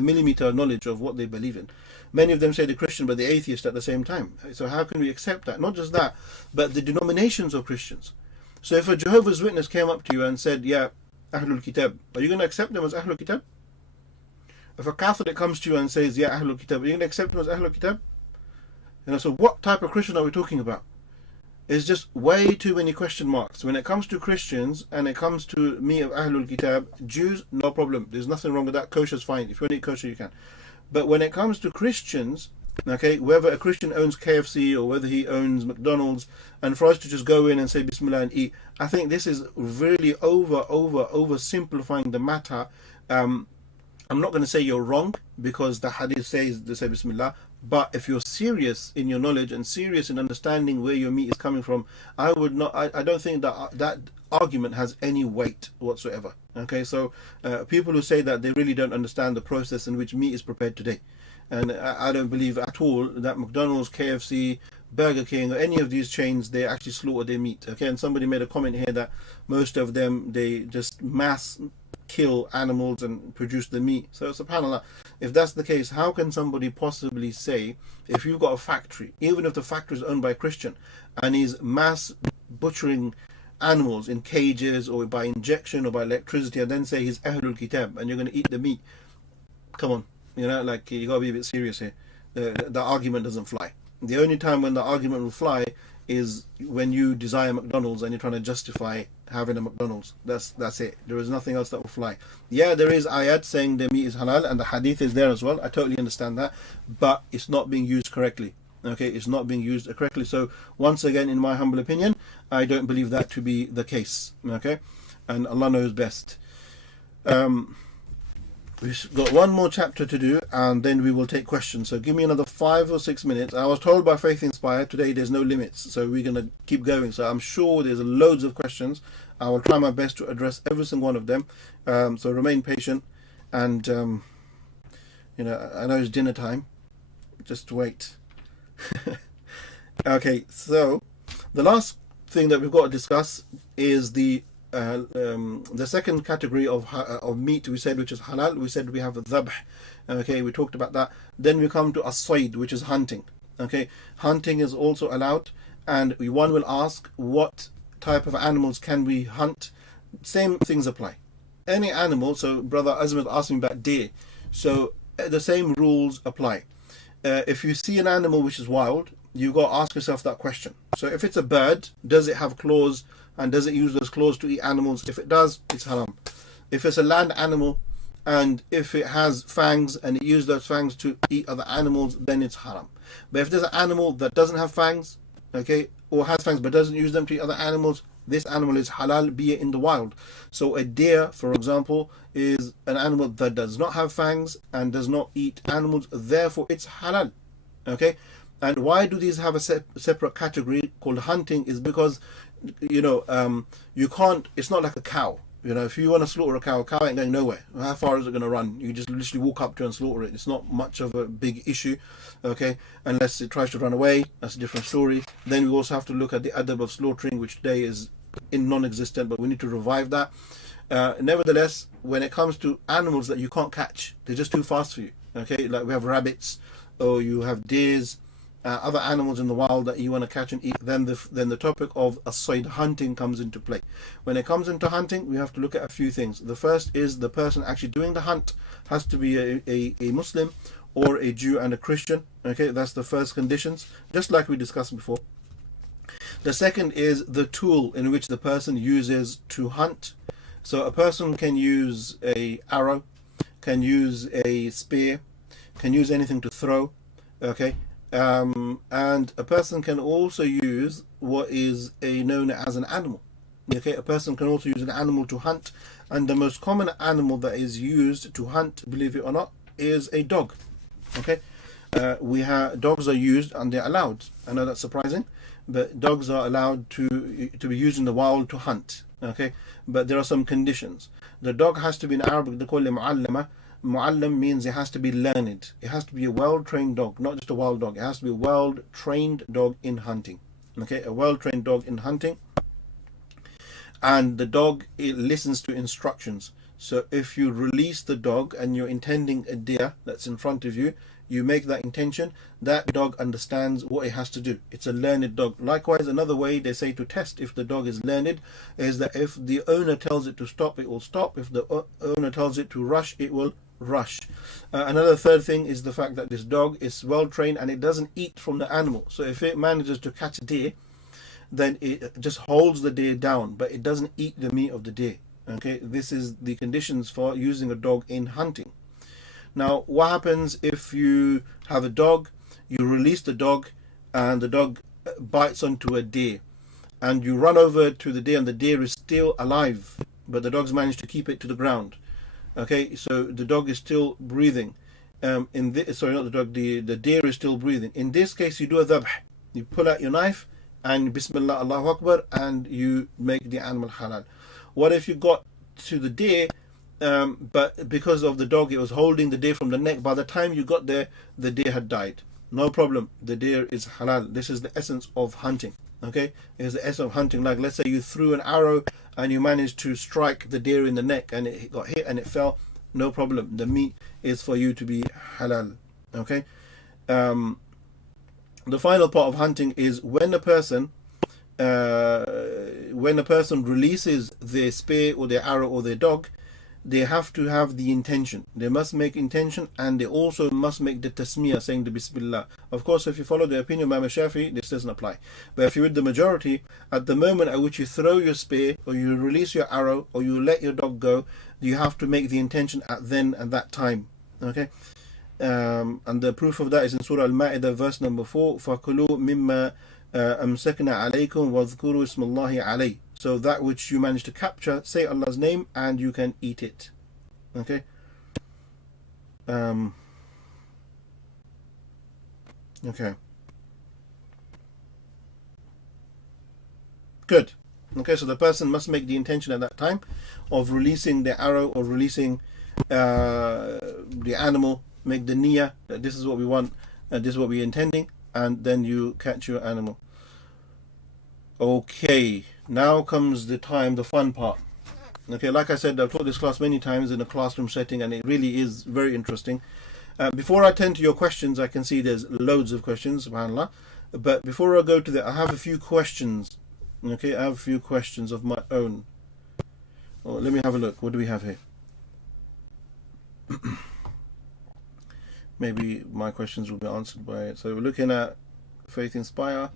millimeter of knowledge of what they believe in. Many of them say they're Christian, but they're atheist at the same time. So how can we accept that? Not just that, but the denominations of Christians. So if a Jehovah's Witness came up to you and said, yeah, Ahlul Kitab, are you going to accept them as Ahlul Kitab? If a Catholic comes to you and says, yeah, Ahlul Kitab, are you going to accept them as Ahlul Kitab? So what type of Christian are we talking about? It's just way too many question marks. When it comes to Christians and it comes to me of Ahlul Kitab, Jews, no problem. There's nothing wrong with that. Kosher's fine. If you want to eat kosher, you can. But when it comes to Christians, okay, whether a Christian owns KFC or whether he owns McDonald's, and for us to just go in and say Bismillah and eat, I think this is really oversimplifying the matter. I'm not going to say you're wrong because the hadith says to say Bismillah, but if you're serious in your knowledge and serious in understanding where your meat is coming from, I don't think that argument has any weight whatsoever. Okay, so people who say that, they really don't understand the process in which meat is prepared today. And I don't believe at all that McDonald's, KFC, Burger King, or any of these chains, they actually slaughter their meat. Okay, and somebody made a comment here that most of them, they just mass kill animals and produce the meat. So subhanAllah, if that's the case, how can somebody possibly say, if you've got a factory, even if the factory is owned by a Christian and is mass butchering animals in cages or by injection or by electricity, and then say he's Ahlul Kitab and you're going to eat the meat? Come on, you got to be a bit serious here. The argument doesn't fly. The only time when the argument will fly is when you desire McDonald's and you're trying to justify having a McDonald's. That's it. There is nothing else that will fly. Yeah, there is ayat saying the meat is halal and the hadith is there as well. I totally understand that, but it's not being used correctly. Okay, it's not being used correctly. So once again, in my humble opinion, I don't believe that to be the case. Okay, and Allah knows best. We've got one more chapter to do and then we will take questions. So give me another 5 or 6 minutes. I was told by Faith Inspired today there's no limits. So we're going to keep going. So I'm sure there's loads of questions. I will try my best to address every single one of them. So remain patient. And, I know it's dinner time. Just wait. Okay, so the last thing that we've got to discuss is the second category of meat we said, which is halal. We said we have a dhabh. Okay, we talked about that. Then we come to as-sayd, which is hunting. Okay, hunting is also allowed, and one will ask, what type of animals can we hunt? Same things apply. Any animal. So Brother Azmat asked me about deer. So the same rules apply. If you see an animal which is wild, you got to ask yourself that question. So if it's a bird, does it have claws? And does it use those claws to eat animals? If it does, it's haram. If it's a land animal and if it has fangs and it uses those fangs to eat other animals, then it's haram. But if there's an animal that doesn't have fangs, okay, or has fangs but doesn't use them to eat other animals, This animal is halal, be it in the wild. So a deer, for example, is an animal that does not have fangs and does not eat animals, therefore it's halal. Okay? And why do these have a separate category called hunting? Is because, you can't, it's not like a cow. If you want to slaughter a cow ain't going nowhere. How far is it going to run? You just literally walk up to it and slaughter it. It's not much of a big issue, okay? Unless it tries to run away, that's a different story. Then we also have to look at the adab of slaughtering, which today is non-existent, but we need to revive that. Nevertheless, when it comes to animals that you can't catch, they're just too fast for you, okay? Like we have rabbits, or you have deers, other animals in the wild that you want to catch and eat, then the topic of as-sayd, hunting, comes into play. When it comes into hunting, we have to look at a few things. The first is the person actually doing the hunt has to be a Muslim or a Jew and a Christian. Okay, that's the first conditions, just like we discussed before. The second is the tool in which the person uses to hunt. So a person can use a arrow, can use a spear, can use anything to throw. Okay. And a person can also use what is known as an animal. Okay, a person can also use an animal to hunt, and the most common animal that is used to hunt, believe it or not, is a dog. Okay, dogs are used and they're allowed. I know that's surprising, but dogs are allowed to be used in the wild to hunt. Okay, but there are some conditions. The dog has to be, in Arabic they call it mu'allama. Mu'allam means it has to be learned. It has to be a well-trained dog, not just a wild dog. It has to be a well-trained dog in hunting. Okay, a well-trained dog in hunting. And the dog, it listens to instructions. So if you release the dog and you're intending a deer that's in front of you, you make that intention, that dog understands what it has to do. It's a learned dog. Likewise, another way they say to test if the dog is learned is that if the owner tells it to stop, it will stop. If the owner tells it to rush, it will rush. Another third thing is the fact that this dog is well trained and it doesn't eat from the animal. So if it manages to catch a deer, then it just holds the deer down, but it doesn't eat the meat of the deer. Okay, this is the conditions for using a dog in hunting. Now, what happens if you have a dog, you release the dog, and the dog bites onto a deer, and you run over to the deer, and the deer is still alive, but the dog's managed to keep it to the ground. Okay, so the dog is still breathing. Not the dog, the deer is still breathing. In this case, you do a dhabh. You pull out your knife, and Bismillah, Allahu Akbar, and you make the animal halal. What if you got to the deer, but because of the dog, it was holding the deer from the neck. By the time you got there, the deer had died. No problem. The deer is halal. This is the essence of hunting. Okay, it's the essence of hunting. Like, let's say you threw an arrow and you managed to strike the deer in the neck, and it got hit and it fell. No problem. The meat is for you to be halal. Okay. The final part of hunting is when a person releases their spear or their arrow or their dog, they have to have the intention. They must make intention, and they also must make the tasmiyah, saying the Bismillah. Of course, if you follow the opinion of Imam Shafi, this doesn't apply. But if you're with the majority, at the moment at which you throw your spear, or you release your arrow, or you let your dog go, you have to make the intention at then and that time. Okay? And the proof of that is in Surah Al-Ma'idah, verse number 4. فَكُلُوا مِمَّا أَمْسَكْنَا عَلَيْكُمْ وَاذْكُرُوا اسْمَ اللَّهِ عَلَيْهِ. So that which you manage to capture, say Allah's name, and you can eat it. Okay. Okay. Good. Okay, so the person must make the intention at that time of releasing the arrow or releasing the animal. Make the niyyah that this is what we want, this is what we're intending, and then you catch your animal. Okay, now comes the fun part. Okay, like I said, I've taught this class many times in a classroom setting, and it really is very interesting. Before I turn to your questions, I can see there's loads of questions, subhanAllah. But before I go to that, I have a few questions. Okay, I have a few questions of my own. Oh, let me have a look. What do we have here? Maybe my questions will be answered by it. So we're looking at Faith Inspire.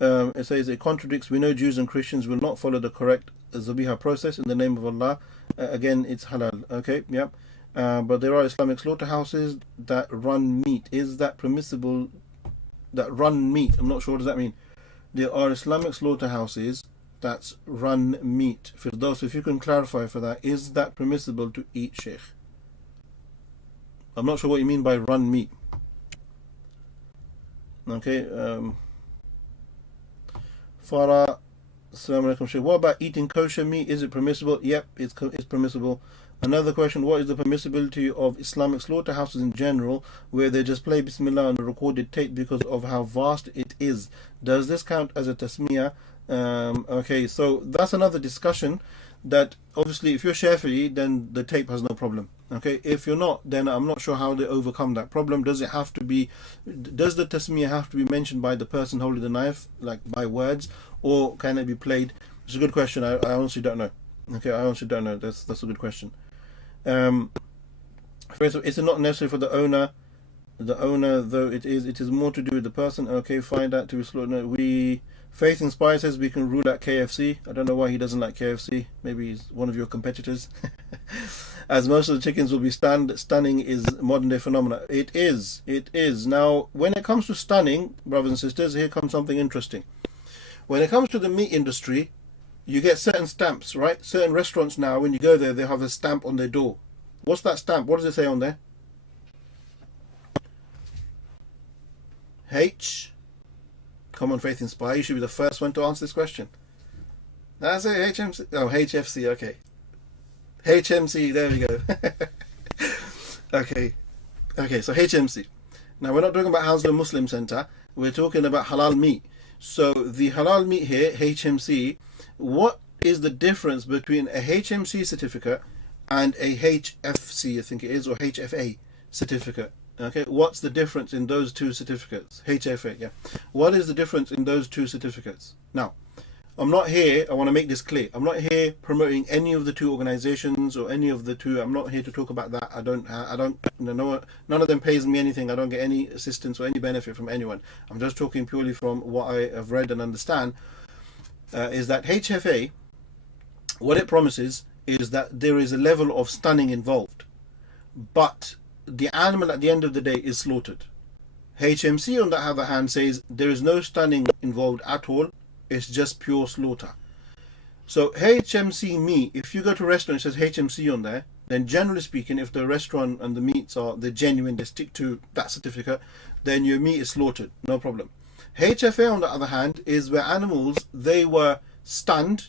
It says it contradicts. We know Jews and Christians will not follow the correct Zabiha process in the name of Allah. Again, it's halal. Okay, yeah. But there are Islamic slaughterhouses that run meat. Is that permissible? That run meat? I'm not sure what does that mean. There are Islamic slaughterhouses that's run meat. Firdaus, if you can clarify for that, is that permissible to eat, Sheikh? I'm not sure what you mean by run meat. Okay, Farah, Assalamu alaikum, Sheikh. What about eating kosher meat? Is it permissible? Yep, it's permissible. Another question, what is the permissibility of Islamic slaughterhouses in general, where they just play Bismillah on a recorded tape because of how vast it is? Does this count as a tasmiyah? Okay, so that's another discussion, that obviously if you're Shafi'i, then the tape has no problem. Okay, if you're not, then I'm not sure how they overcome that problem. Does the tasmiyah have to be mentioned by the person holding the knife, like by words, or can it be played? It's a good question. I honestly don't know. Okay, I honestly don't know. That's a good question. First of all, is it not necessary for the owner, though it is more to do with the person? Okay, find out to be slaughtered. No, Faith Inspire says we can rule out KFC. I don't know why he doesn't like KFC. Maybe he's one of your competitors. As most of the chickens will be stunning is modern day phenomena. It is. Now, when it comes to stunning, brothers and sisters, here comes something interesting. When it comes to the meat industry, you get certain stamps, right? Certain restaurants now, when you go there, they have a stamp on their door. What's that stamp? What does it say on there? H. Come on, Faith Inspire. You should be the first one to answer this question. That's it, HMC. Oh, HFC, okay. HMC, there we go. Okay, so HMC. Now, we're not talking about Hounslow Muslim Center. We're talking about halal meat. So, the halal meat here, HMC, what is the difference between a HMC certificate and a HFC, I think it is, or HFA certificate? Okay, what's the difference in those two certificates? HFA, yeah. What is the difference in those two certificates? Now, I'm not here, I want to make this clear, I'm not here promoting any of the two organizations or any of the two. I'm not here to talk about that. I don't, none of them pays me anything. I don't get any assistance or any benefit from anyone. I'm just talking purely from what I have read and understand. Is that HFA, what it promises is that there is a level of stunning involved, but the animal at the end of the day is slaughtered. HMC, on the other hand, says there is no stunning involved at all. It's just pure slaughter. So HMC meat, if you go to a restaurant, it says HMC on there, then generally speaking, if the restaurant and the meats are the genuine, they stick to that certificate, then your meat is slaughtered, no problem. HFA, on the other hand, is where animals, they were stunned,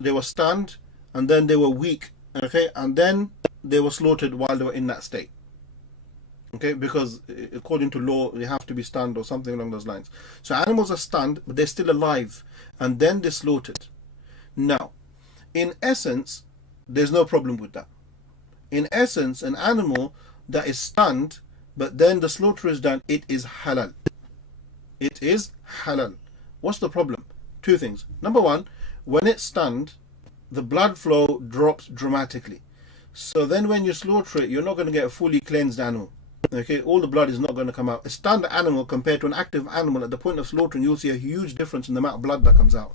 and then they were weak, okay, and then they were slaughtered while they were in that state. Okay, because according to law, they have to be stunned or something along those lines. So animals are stunned, but they're still alive, and then they're slaughtered. Now, in essence, there's no problem with that. In essence, an animal that is stunned, but then the slaughter is done, it is halal. It is halal. What's the problem? Two things. Number one, when it's stunned, the blood flow drops dramatically. So then when you slaughter it, you're not going to get a fully cleansed animal. Okay, all the blood is not going to come out. A stunned animal compared to an active animal, at the point of slaughtering, you'll see a huge difference in the amount of blood that comes out.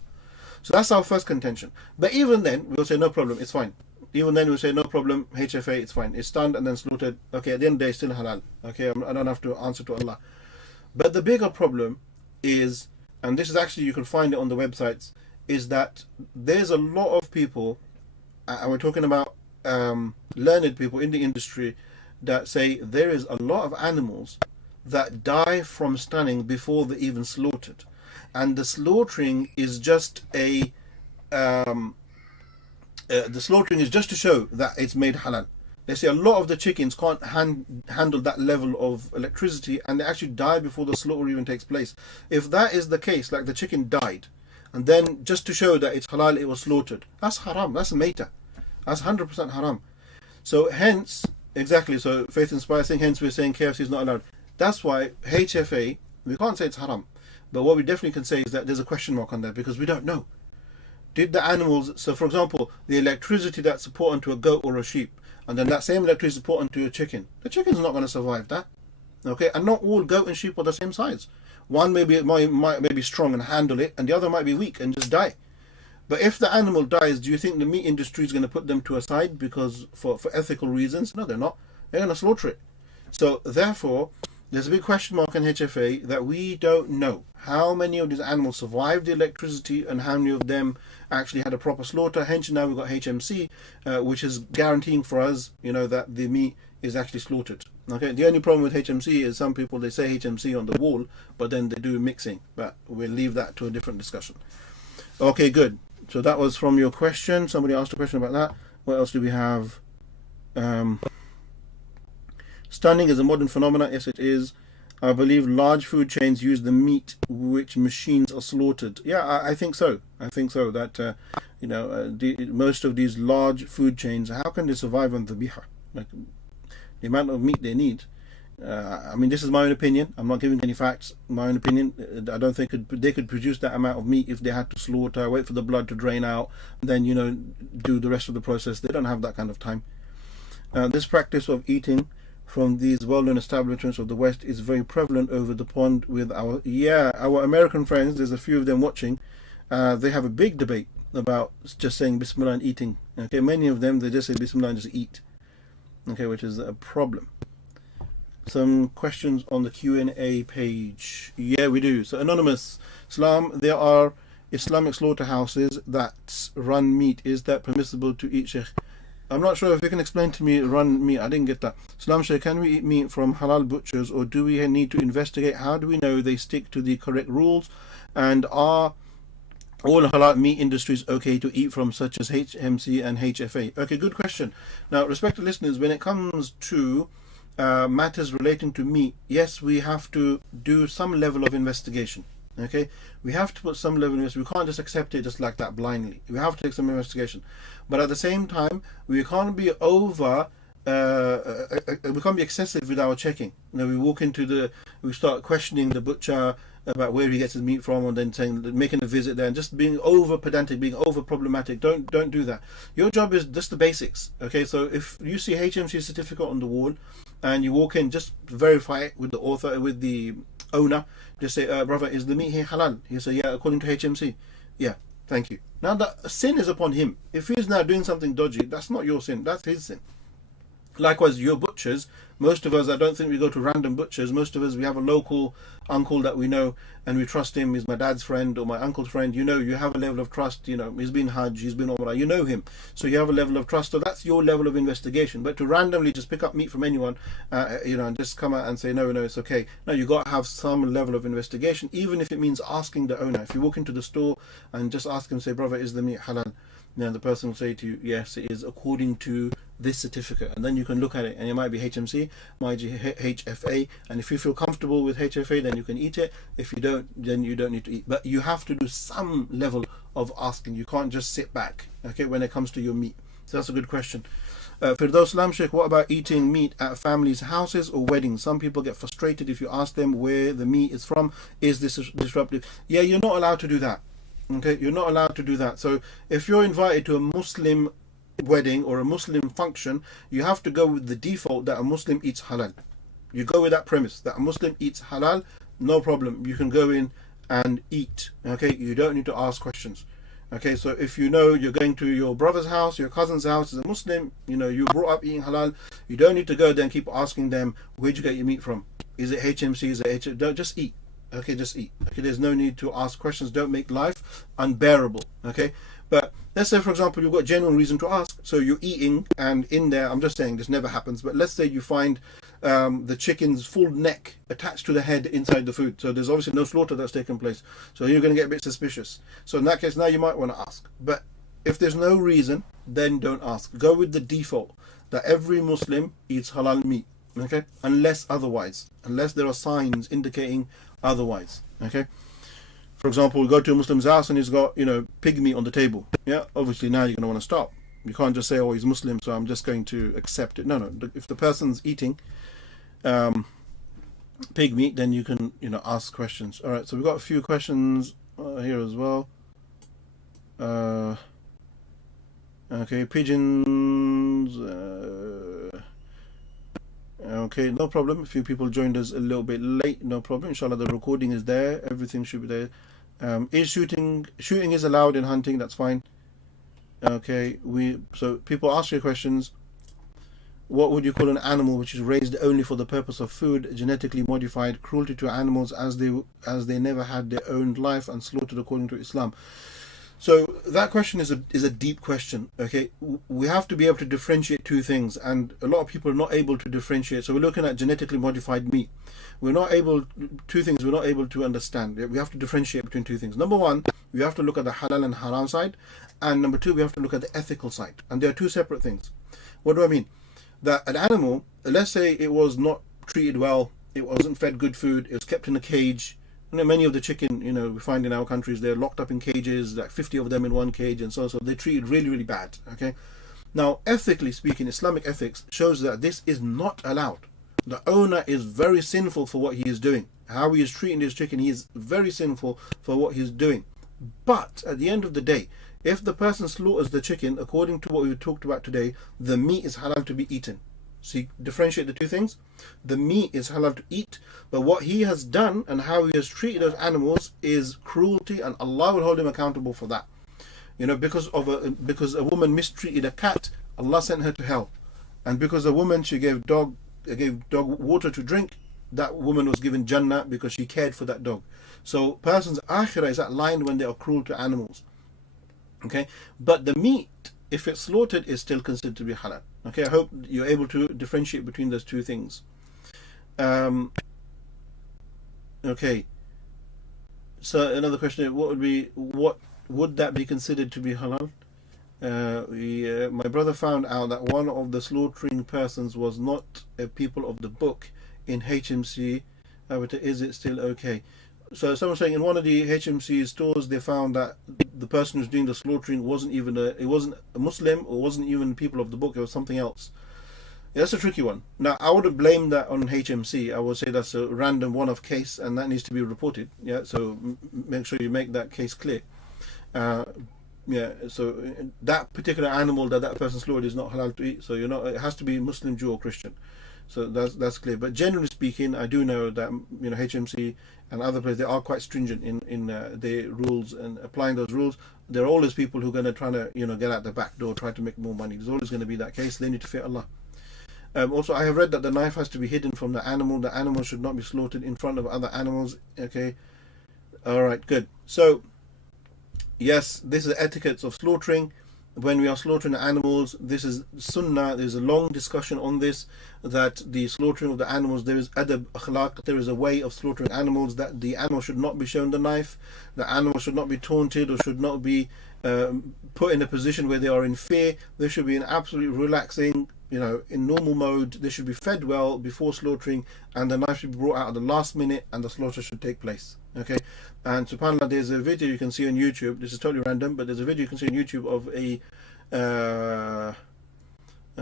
So that's our first contention. But even then, we'll say no problem, it's fine. Even then, we'll say no problem, HFA, it's fine. It's stunned and then slaughtered. Okay, at the end of the day, it's still halal. Okay, I don't have to answer to Allah. But the bigger problem is, and this is actually, you can find it on the websites, is that there's a lot of people, and we're talking about learned people in the industry, that say there is a lot of animals that die from stunning before they're even slaughtered, and the slaughtering is just the slaughtering is just to show that it's made halal. They say a lot of the chickens can't handle that level of electricity, and they actually die before the slaughter even takes place. If that is the case, like the chicken died, and then just to show that it's halal, it was slaughtered, that's haram. That's maita. That's 100% haram. So hence, exactly, so Faith Inspire saying, hence we're saying KFC is not allowed. That's why HFA, we can't say it's haram, but what we definitely can say is that there's a question mark on that, because we don't know. Did the animals, so for example, the electricity that's put onto a goat or a sheep, and then that same electricity put onto a chicken, the chicken's not going to survive that. Okay, and not all goat and sheep are the same size. One might be strong and handle it, and the other might be weak and just die. But if the animal dies, do you think the meat industry is going to put them to a side because for ethical reasons? No, they're not. They're going to slaughter it. So therefore, There's a big question mark in HFA that we don't know how many of these animals survived the electricity and how many of them actually had a proper slaughter. Hence, now we've got HMC, which is guaranteeing for us, that the meat is actually slaughtered. Okay. The only problem with HMC is some people, they say HMC on the wall, but then they do mixing. But we'll leave that to a different discussion. Okay, good. So that was from your question. Somebody asked a question about that. What else do we have? Stunning is a modern phenomenon. Yes, it is. I believe large food chains use the meat which machines are slaughtered. Yeah, I think so. I think so. That most of these large food chains, how can they survive on the biha? Like the amount of meat they need. I mean, this is my own opinion. I'm not giving any facts. My own opinion. I don't think they could produce that amount of meat if they had to slaughter, wait for the blood to drain out, then do the rest of the process. They don't have that kind of time. This practice of eating from these well-known establishments of the West is very prevalent over the pond with our American friends. There's a few of them watching. They have a big debate about just saying Bismillah and eating. Okay, many of them, they just say Bismillah and just eat. Okay, which is a problem. Some questions on the Q&A page. Yeah, we do. So Anonymous, Islam, there are Islamic slaughterhouses that run meat. Is that permissible to eat, Sheikh? I'm not sure if you can explain to me run meat. I didn't get that. Salam Sheikh, can we eat meat from halal butchers, or do we need to investigate? How do we know they stick to the correct rules? And are all halal meat industries okay to eat from, such as HMC and HFA? Okay, good question. Now, respected listeners, when it comes to matters relating to meat, yes, we have to do some level of investigation. Okay, we have to put some level of investigation. We can't just accept it just like that blindly. We have to take some investigation, but at the same time, we can't be we can't be excessive with our checking. We walk we start questioning the butcher about where he gets his meat from, and then making a visit there, and just being over pedantic, being over problematic. Don't do that. Your job is just the basics. Okay, so if you see HMC certificate on the wall, and you walk in, just verify it with the author, with the owner. Just say, brother, is the meat here halal? He say, yeah, according to HMC. Yeah, thank you. Now the sin is upon him. If he's now doing something dodgy, that's not your sin, that's his sin. Likewise, your butchers, most of us, I don't think we go to random butchers. Most of us, we have a local uncle that we know and we trust him. He's my dad's friend or my uncle's friend. You have a level of trust. He's been Hajj, he's been Umrah, you know him. So you have a level of trust. So that's your level of investigation. But to randomly just pick up meat from anyone, and just come out and say, no, it's okay. No, you got to have some level of investigation, even if it means asking the owner. If you walk into the store and just ask him, say, brother, is the meat halal? Then the person will say to you, yes, it is according to this certificate, and then you can look at it, and it might be HMC, might be HFA, and if you feel comfortable with HFA, then you can eat it. If you don't, then you don't need to eat. But you have to do some level of asking. You can't just sit back, okay, when it comes to your meat. So that's a good question. Firdaus Salam Sheikh, what about eating meat at families' houses or weddings? Some people get frustrated if you ask them where the meat is from. Is this disruptive? Yeah, you're not allowed to do that. Okay, you're not allowed to do that. So if you're invited to a Muslim wedding or a Muslim function, you have to go with the default that a Muslim eats halal. You go with that premise that a Muslim eats halal, no problem. You can go in and eat. Okay, you don't need to ask questions. Okay, so if you're going to your brother's house, your cousin's house as a Muslim, you brought up eating halal, you don't need to go there and keep asking them, where'd you get your meat from? Is it HMC? Is it HMC? Don't just eat. Okay, just eat. Okay, there's no need to ask questions. Don't make life unbearable. Okay, but let's say, for example, you've got genuine reason to ask. So you're eating, and in there, I'm just saying this never happens, but let's say you find the chicken's full neck attached to the head inside the food. So there's obviously no slaughter that's taken place. So you're going to get a bit suspicious. So in that case, now you might want to ask. But if there's no reason, then don't ask. Go with the default that every Muslim eats halal meat. Okay, unless there are signs indicating otherwise. Okay, for example, we go to a Muslim's house and he's got pig meat on the table. Yeah, obviously now you're going to want to stop. You can't just say, oh, he's Muslim, so I'm just going to accept it. No, if the person's eating pig meat, then you can ask questions. All right, so we've got a few questions here as well. Okay, pigeons. Okay, no problem. A few people joined us a little bit late. No problem. Inshallah, the recording is there. Everything should be there. Is shooting is allowed in hunting? That's fine. Okay, so people ask you questions. What would you call an animal which is raised only for the purpose of food, genetically modified, cruelty to animals as they never had their own life, and slaughtered according to Islam? So that question is a deep question. Okay, we have to be able to differentiate two things, and a lot of people are not able to differentiate. So we're looking at genetically modified meat. We're not able to understand. We have to differentiate between two things. Number one, we have to look at the halal and haram side, and number two, we have to look at the ethical side, and they are two separate things. What do I mean? That an animal, let's say it was not treated well, it wasn't fed good food, it was kept in a cage. Many of the chicken, we find in our countries, they're locked up in cages, like 50 of them in one cage, and so they're treated really, really bad. Okay, now ethically speaking, Islamic ethics shows that this is not allowed. The owner is very sinful for what he is doing. How he is treating this chicken, he is very sinful for what he is doing. But at the end of the day, if the person slaughters the chicken, according to what we talked about today, the meat is halal to be eaten. So you differentiate the two things. The meat is halal to eat, but what he has done and how he has treated those animals is cruelty, and Allah will hold him accountable for that. Because a woman mistreated a cat, Allah sent her to hell, and because a woman, she gave dog water to drink, that woman was given Jannah because she cared for that dog. So person's akhirah is aligned when they are cruel to animals. Okay, but the meat, if it's slaughtered, is still considered to be halal. Okay, I hope you're able to differentiate between those two things. Okay, so another question: what would that be considered to be halal? My brother found out that one of the slaughtering persons was not a people of the book in HMC. But is it still okay? So someone saying in one of the HMC stores they found that the person who's doing the slaughtering wasn't a Muslim, or wasn't even people of the book. It was something else. Yeah, that's a tricky one. Now I wouldn't blame that on HMC. I would say that's a random one-off case, and that needs to be reported. Yeah, so make sure you make that case clear. Yeah, so that particular animal that person slaughtered is not halal to eat. So it has to be Muslim, Jew, or Christian. So that's clear. But generally speaking, I do know that HMC and other places, they are quite stringent in their rules and applying those rules. There are always people who are going to try to get out the back door, try to make more money. There's always going to be that case. They need to fear Allah. Also, I have read that the knife has to be hidden from the animal. The animal should not be slaughtered in front of other animals. Okay, all right, good. So yes, this is etiquettes of slaughtering. When we are slaughtering animals, this is sunnah. There's a long discussion on this, that the slaughtering of the animals, there is adab, akhlaq, there is a way of slaughtering animals, that the animal should not be shown the knife, the animal should not be taunted, or should not be put in a position where they are in fear. They should be in absolute relaxing, in normal mode. They should be fed well before slaughtering, and the knife should be brought out at the last minute, and the slaughter should take place. Okay, and subhanAllah, there's a video you can see on YouTube. This is totally random, but there's a video you can see on YouTube of I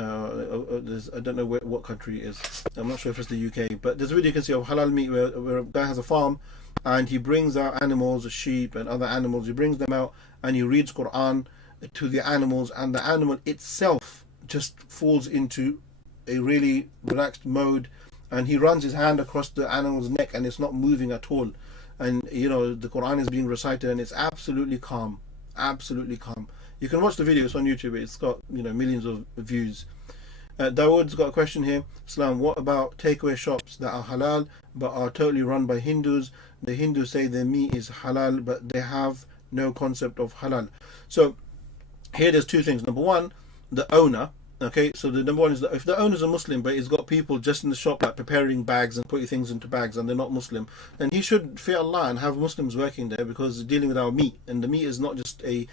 don't know what country it is. I'm not sure if it's the UK, but there's a video you can see of halal meat where a guy has a farm, and he brings out animals, sheep and other animals. He brings them out and he reads Quran to the animals, and the animal itself just falls into a really relaxed mode, and he runs his hand across the animal's neck and it's not moving at all. And the Quran is being recited, and it's absolutely calm. You can watch the video, it's on YouTube. It's got millions of views. Dawood's got a question here. Islam, what about takeaway shops that are halal but are totally run by Hindus? The Hindus say their meat is halal, but they have no concept of halal. So here there's two things. Number one, the owner. Okay, so the number one is that if the owner's a Muslim, but he's got people just in the shop like preparing bags and putting things into bags, and they're not Muslim, then he should fear Allah and have Muslims working there, because dealing with our meat, and the meat is not just a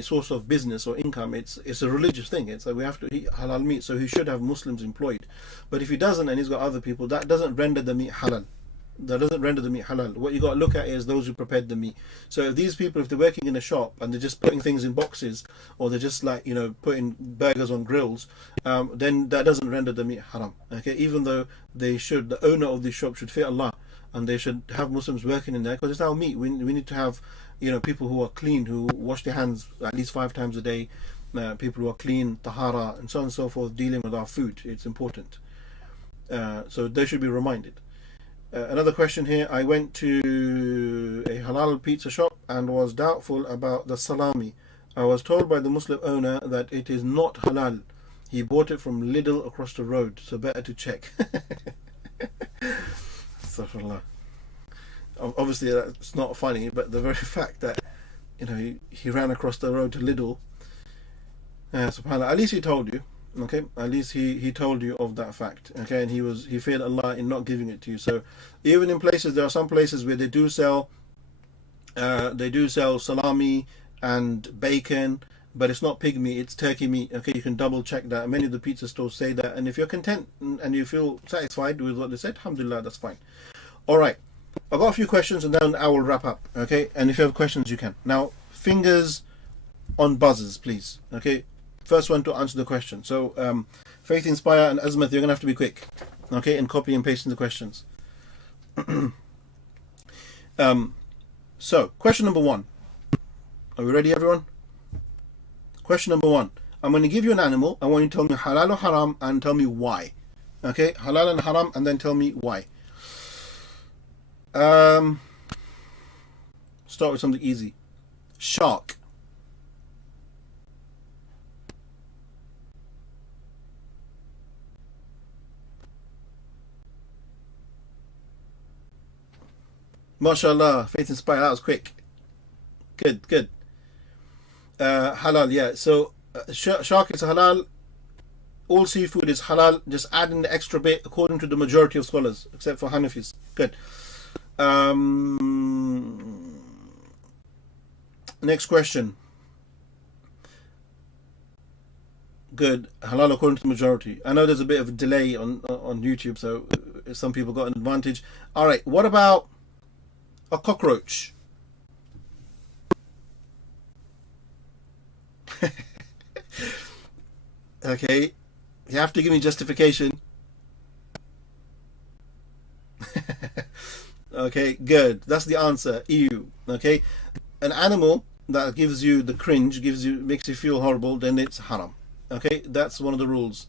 source of business or income. It's a religious thing. It's like we have to eat halal meat, so he should have Muslims employed. But if he doesn't and he's got other people, that doesn't render the meat halal. What you got to look at is those who prepared the meat. So if these people, if they're working in a shop and they're just putting things in boxes, or they're just like putting burgers on grills, then that doesn't render the meat haram. Okay, even though the owner of the shop should fear Allah, and they should have Muslims working in there, because it's our meat. We need to have people who are clean, who wash their hands at least 5 times a day, people who are clean, tahara, and so on and so forth, dealing with our food. It's important. So they should be reminded. Another question here. I went to a halal pizza shop and was doubtful about the salami. I was told by the Muslim owner that it is not halal. He bought it from Lidl across the road, so better to check. Astaghfirullah. Obviously, that's not funny, but the very fact that he ran across the road to Lidl, subhanAllah, at least he told you. Okay, at least he told you of that fact. Okay, and he feared Allah in not giving it to you. So even in places, there are some places where they do sell salami and bacon, but it's not pig meat, it's turkey meat. Okay, you can double check that. Many of the pizza stores say that, and if you're content and you feel satisfied with what they said, alhamdulillah, that's fine. All right, I've got a few questions and then I will wrap up. Okay, and if you have questions, you can. Now, fingers on buzzers, please. Okay, first one to answer the question. So, Faith, Inspire, and Azmat, you're gonna have to be quick. Okay, and copy and paste in the questions. So, question number 1. Are we ready, everyone? Question number 1. I'm going to give you an animal. I want you to tell me halal or haram and tell me why. Okay, halal and haram, and then tell me why. Start with something easy. Shark. MashaAllah, Faith Inspire, that was quick. Good. Halal, yeah. So, shark is halal. All seafood is halal. Just add in the extra bit according to the majority of scholars, except for Hanafis. Good. Next question. Good. Halal according to the majority. I know there's a bit of a delay on YouTube, so some people got an advantage. All right. What about a cockroach? Okay, you have to give me justification. Okay, good. That's the answer. Ew. Okay, an animal that gives you the cringe, makes you feel horrible, then it's haram. Okay, that's one of the rules.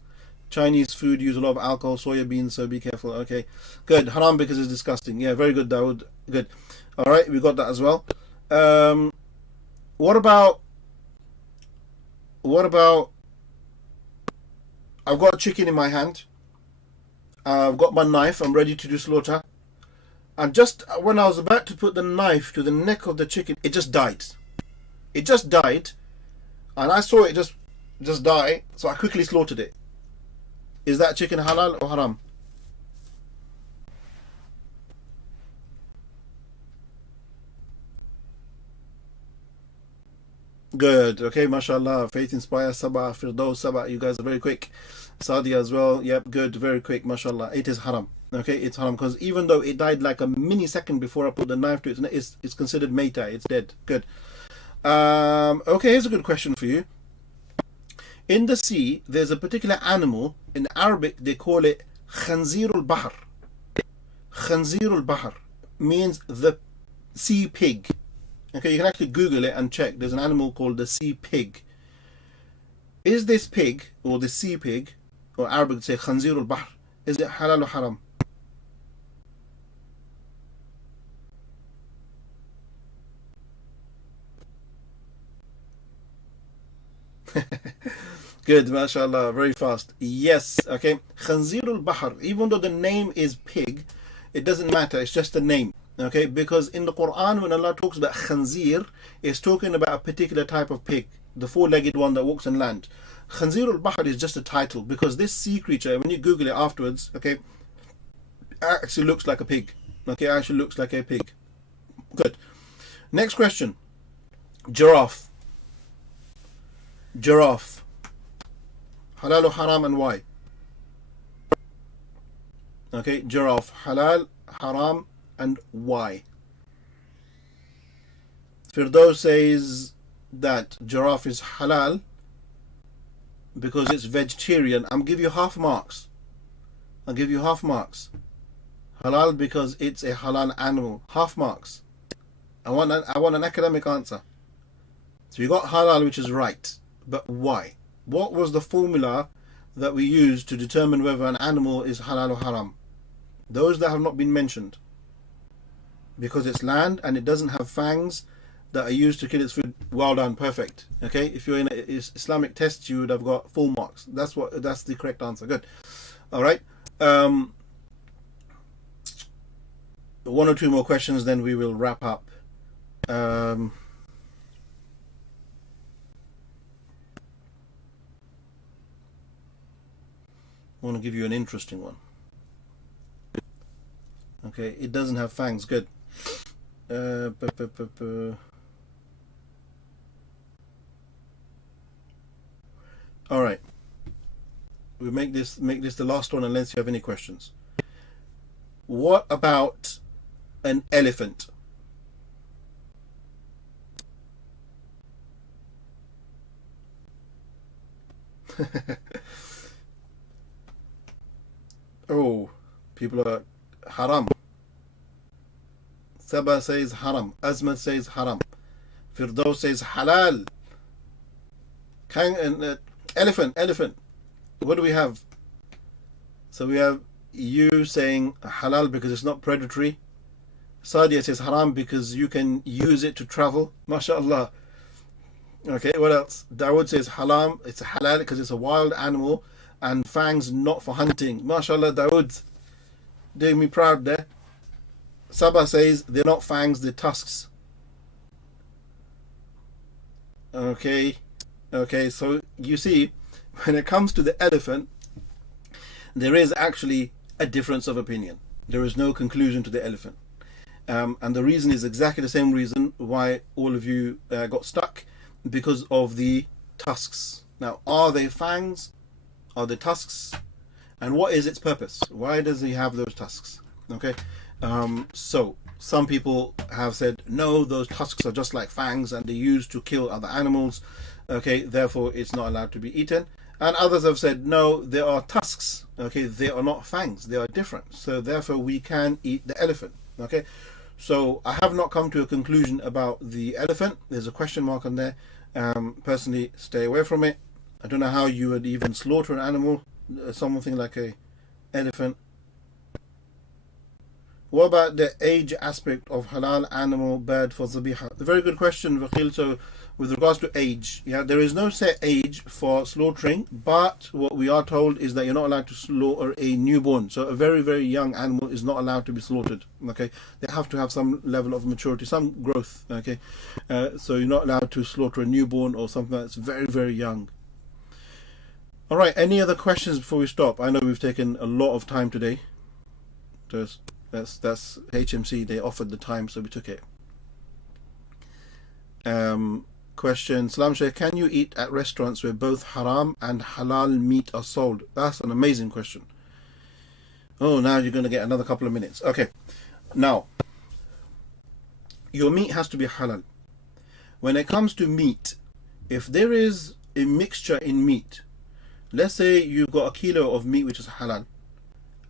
Chinese food use a lot of alcohol, soya beans, so be careful. Okay, good. Haram because it's disgusting. Yeah, very good, Dawood. Good. All right, we got that as well. What about I've got a chicken in my hand. I've got my knife. I'm ready to do slaughter. And just when I was about to put the knife to the neck of the chicken, it just died. It just died, and I saw it just die. So I quickly slaughtered it. Is that chicken halal or haram? Good. Okay, mashallah. Faith Inspire, Sabah, Firdaus, Sabah. You guys are very quick. Saudi as well. Yep, good. Very quick, mashallah. It is haram. Okay, it's haram because even though it died like a millisecond before I put the knife to it, it's considered meta. It's dead. Good. Okay, here's a good question for you. In the sea, there's a particular animal. In Arabic, they call it khanzirul bahr. Khanzirul bahr means the sea pig. Okay, you can actually Google it and check. There's an animal called the sea pig. Is this pig, or the sea pig, or Arabic say khanzirul bahr, is it halal or haram? Good, mashallah, very fast. Yes, okay. Khanzirul bahr, even though the name is pig, it doesn't matter, it's just a name. Okay, because in the Quran, when Allah talks about khanzir, it's talking about a particular type of pig, the four-legged one that walks on land. Khanzir al-Bahr is just a title because this sea creature, when you Google it afterwards, okay, actually looks like a pig. Okay, actually looks like a pig. Good. Next question. Giraffe. Giraffe. Halal or haram and why? Okay, giraffe. Halal, haram, and why? Firdaus says that giraffe is halal because it's vegetarian. I'll give you half marks. I'll give you half marks. Halal because it's a halal animal. Half marks. I want an academic answer. So you got halal, which is right, but why? What was the formula that we used to determine whether an animal is halal or haram? Those that have not been mentioned. Because it's land and it doesn't have fangs, that are used to kill its food, well done, perfect. Okay, if you're in an Islamic test, you would have got full marks. That's the correct answer. Good. All right. One or two more questions, then we will wrap up. I want to give you an interesting one. Okay, it doesn't have fangs. Good. All right. We make this the last one, unless you have any questions. What about an elephant? Oh, people are haram. Saba says haram. Azmat says haram. Firdaus says halal. Elephant. What do we have? So we have you saying halal because it's not predatory. Sadia says haram because you can use it to travel. MashaAllah. Okay, what else? Dawood says haram. It's halal because it's a wild animal and fangs not for hunting. MashaAllah, Dawood. Doing me proud there. Saba says they're not fangs, they're tusks. Okay, so you see, when it comes to the elephant, there is actually a difference of opinion. There is no conclusion to the elephant. And the reason is exactly the same reason why all of you got stuck, because of the tusks. Now, are they fangs? Are they tusks? And what is its purpose? Why does he have those tusks? Okay. So some people have said no, those tusks are just like fangs and they're used to kill other animals. Okay, therefore it's not allowed to be eaten. And others have said no, they are tusks. Okay, they are not fangs, they are different. So therefore we can eat the elephant. Okay, so I have not come to a conclusion about the elephant. There's a question mark on there. Personally, stay away from it. I don't know how you would even slaughter an animal, something like a elephant. What about the age aspect of halal animal bird for zabiha? A very good question, Vakil. So with regards to age, yeah, there is no set age for slaughtering, but what we are told is that you're not allowed to slaughter a newborn. So a very, very young animal is not allowed to be slaughtered. Okay, they have to have some level of maturity, some growth. Okay, so you're not allowed to slaughter a newborn or something that's very, very young. All right, any other questions before we stop? I know we've taken a lot of time today. That's HMC, they offered the time, so we took it. Question, Salam Sheikh, can you eat at restaurants where both haram and halal meat are sold? That's an amazing question. Oh, now you're going to get another couple of minutes. Okay, now, your meat has to be halal. When it comes to meat, if there is a mixture in meat, let's say you've got a kilo of meat which is halal,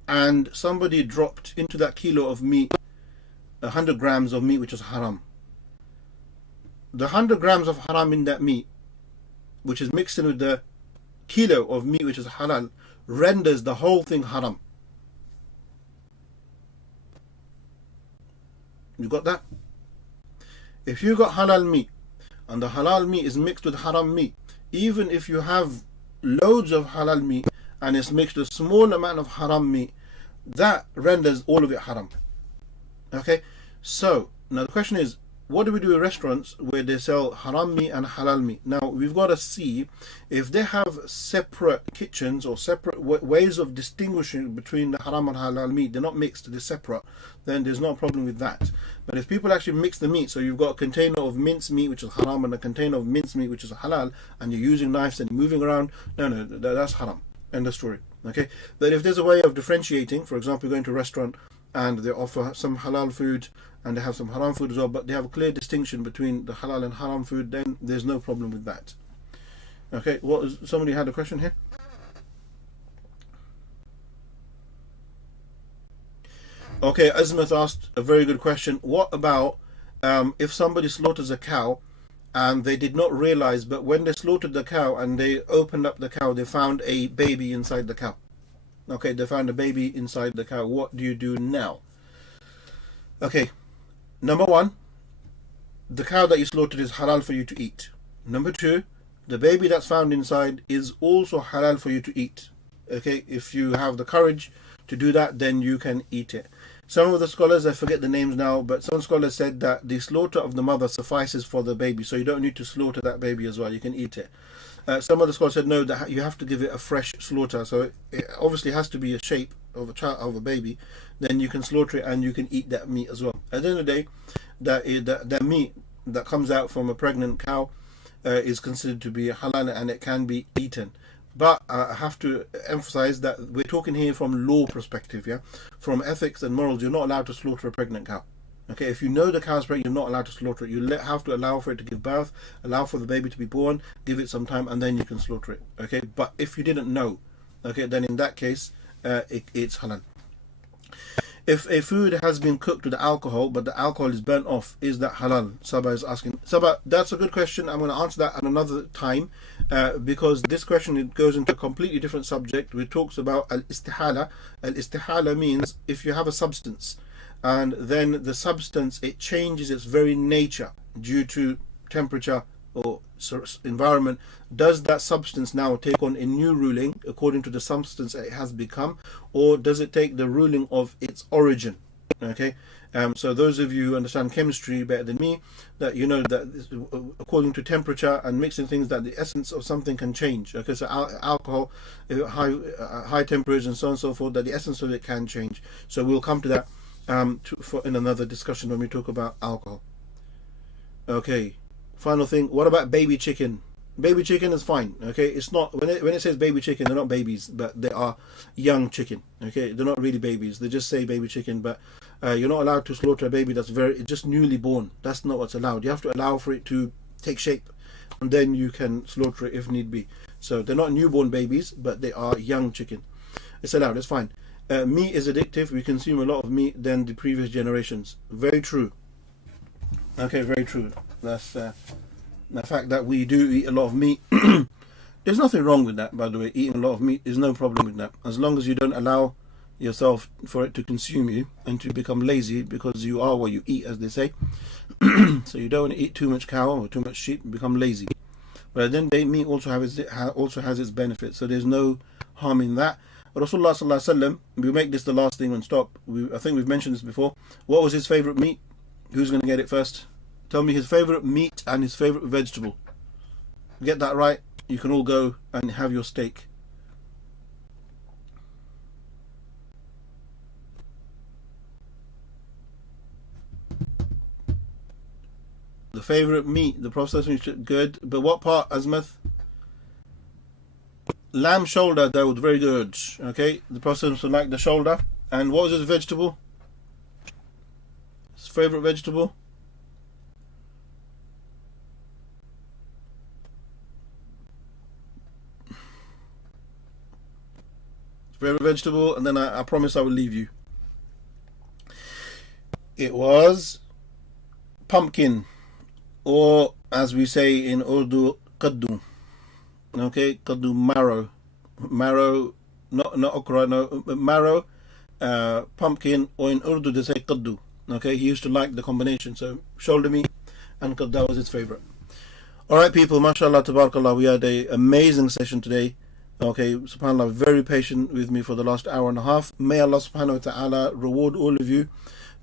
and somebody dropped into that kilo of meat 100 grams of meat which is haram. The 100 grams of haram in that meat, which is mixed in with the kilo of meat which is halal, renders the whole thing haram. You got that? If you got halal meat and the halal meat is mixed with haram meat, even if you have loads of halal meat and it's mixed with a small amount of haram meat, that renders all of it haram. Okay, so now the question is, what do we do in restaurants where they sell haram meat and halal meat? Now we've got to see if they have separate kitchens or separate ways of distinguishing between the haram and halal meat. They're not mixed, they're separate. Then there's no problem with that. But if people actually mix the meat, so you've got a container of minced meat which is haram and a container of minced meat which is halal, and you're using knives and moving around, no, that's haram. End of story. Okay, but if there's a way of differentiating, for example, you go into a restaurant and they offer some halal food and they have some haram food as well, but they have a clear distinction between the halal and haram food, then there's no problem with that. Okay, somebody had a question here? Okay, Azmat asked a very good question. What about if somebody slaughters a cow and they did not realize, but when they slaughtered the cow and they opened up the cow, they found a baby inside the cow. Okay, they found a baby inside the cow. What do you do now? Okay, number one, the cow that you slaughtered is halal for you to eat. Number two, the baby that's found inside is also halal for you to eat. Okay, if you have the courage to do that, then you can eat it. Some of the scholars, I forget the names now, but some scholars said that the slaughter of the mother suffices for the baby, so you don't need to slaughter that baby as well, you can eat it. Some of the scholars said no, that you have to give it a fresh slaughter, so it obviously has to be a shape of a child, of a baby. Then you can slaughter it and you can eat that meat as well. At the end of the day, that meat that comes out from a pregnant cow is considered to be halal and it can be eaten. But I have to emphasize that we're talking here from law perspective, yeah? From ethics and morals, you're not allowed to slaughter a pregnant cow. Okay, if you know the cow's pregnant, you're not allowed to slaughter it. You have to allow for it to give birth, allow for the baby to be born, give it some time, and then you can slaughter it. Okay, but if you didn't know, okay, then in that case, it's halal. If a food has been cooked with alcohol, but the alcohol is burnt off, is that halal? Sabah is asking. Sabah, that's a good question. I'm going to answer that at another time, because this question, it goes into a completely different subject, which talks about al-istihala. Al-istihala means if you have a substance, and then the substance, it changes its very nature due to temperature or environment. Does that substance now take on a new ruling according to the substance it has become, or does it take the ruling of its origin? Okay, so those of you who understand chemistry better than me, that you know that according to temperature and mixing things, that the essence of something can change. Okay, so alcohol, high temperatures and so on and so forth, that the essence of it can change. So we'll come to that in another discussion when we talk about alcohol. Okay. Final thing, what about baby chicken? Baby chicken is fine. Okay, it's not, when it says baby chicken, they're not babies, but they are young chicken. Okay, they're not really babies, they just say baby chicken. But you're not allowed to slaughter a baby that's just newly born. That's not what's allowed. You have to allow for it to take shape, and then you can slaughter it if need be. So they're not newborn babies, but they are young chicken. It's allowed, it's fine. Meat is addictive. We consume a lot of meat than the previous generations. Very true. Okay, very true. That's the fact that we do eat a lot of meat. There's nothing wrong with that, by the way. Eating a lot of meat is no problem with that, as long as you don't allow yourself for it to consume you and to become lazy, because you are what you eat, as they say. So you don't want to eat too much cow or too much sheep and become lazy. But then meat also has its benefits, so there's no harm in that. Rasulullah sallallahu alaihi wasallam, we make this the last thing and stop. I think we've mentioned this before. What was his favorite meat? Who's going to get it first? Tell me his favorite meat and his favorite vegetable. Get that right, you can all go and have your steak. The favorite meat, the processed meat, good. But what part, Azmath? Lamb shoulder, that was very good. Okay, the processed would like the shoulder. And what was his vegetable? His favorite vegetable? Favorite vegetable, and then I promise I will leave you. It was pumpkin, or as we say in Urdu, kaddu. Okay, kaddu, marrow, not okra, no, marrow, pumpkin, or in Urdu they say kaddu. Okay, he used to like the combination, so shoulder meat and kaddu was his favorite. Alright people, mashallah, tabarakallah, we had an amazing session today. Okay, subhanAllah, very patient with me for the last hour and a half. May Allah subhanahu wa ta'ala reward all of you.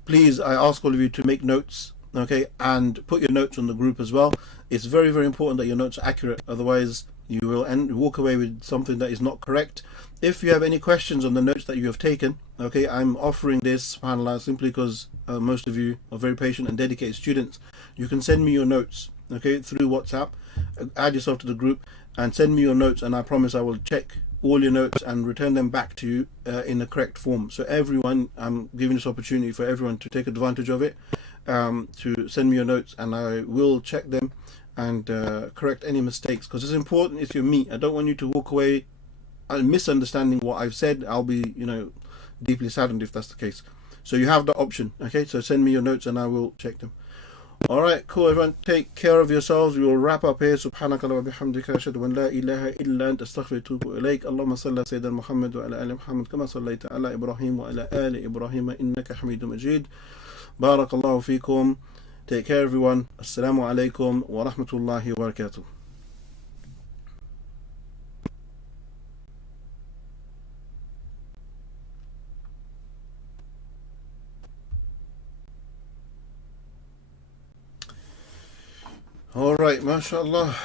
Please, I ask all of you to make notes, okay, and put your notes on the group as well. It's very, very important that your notes are accurate, otherwise you will walk away with something that is not correct. If you have any questions on the notes that you have taken, okay, I'm offering this, subhanAllah, simply because most of you are very patient and dedicated students. You can send me your notes, okay, through WhatsApp. Add yourself to the group and send me your notes, and I promise I will check all your notes and return them back to you in the correct form. So everyone, I'm giving this opportunity for everyone to take advantage of it, to send me your notes, and I will check them and correct any mistakes, because it's important. It's your meat. I don't want you to walk away misunderstanding what I've said. I'll be, deeply saddened if that's the case. So you have the option, okay? So send me your notes and I will check them. Alright, cool everyone, take care of yourselves. We will wrap up here. Subhanaka wa bihamdika ashhadu an la ilaha illa anta astaghfiruka wa atubu ilayk. Allahumma salli ala sayyidina Muhammad wa ala ali Muhammad kama sallaita ala Ibrahim wa ala ali Ibrahim innaka Hamidum Majid. Barakallahu feekum. Take care, everyone. Assalamu alaikum wa rahmatullahi wa barakatuh. All right, mashallah.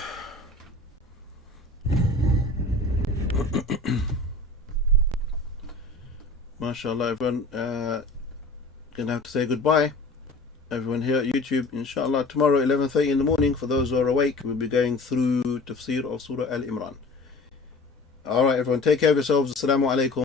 Mashallah, everyone. Gonna have to say goodbye. Everyone here at YouTube, inshallah, tomorrow 11:30 in the morning, for those who are awake, we'll be going through tafsir of Surah Al-Imran. All right, everyone, take care of yourselves. Assalamu alaikum.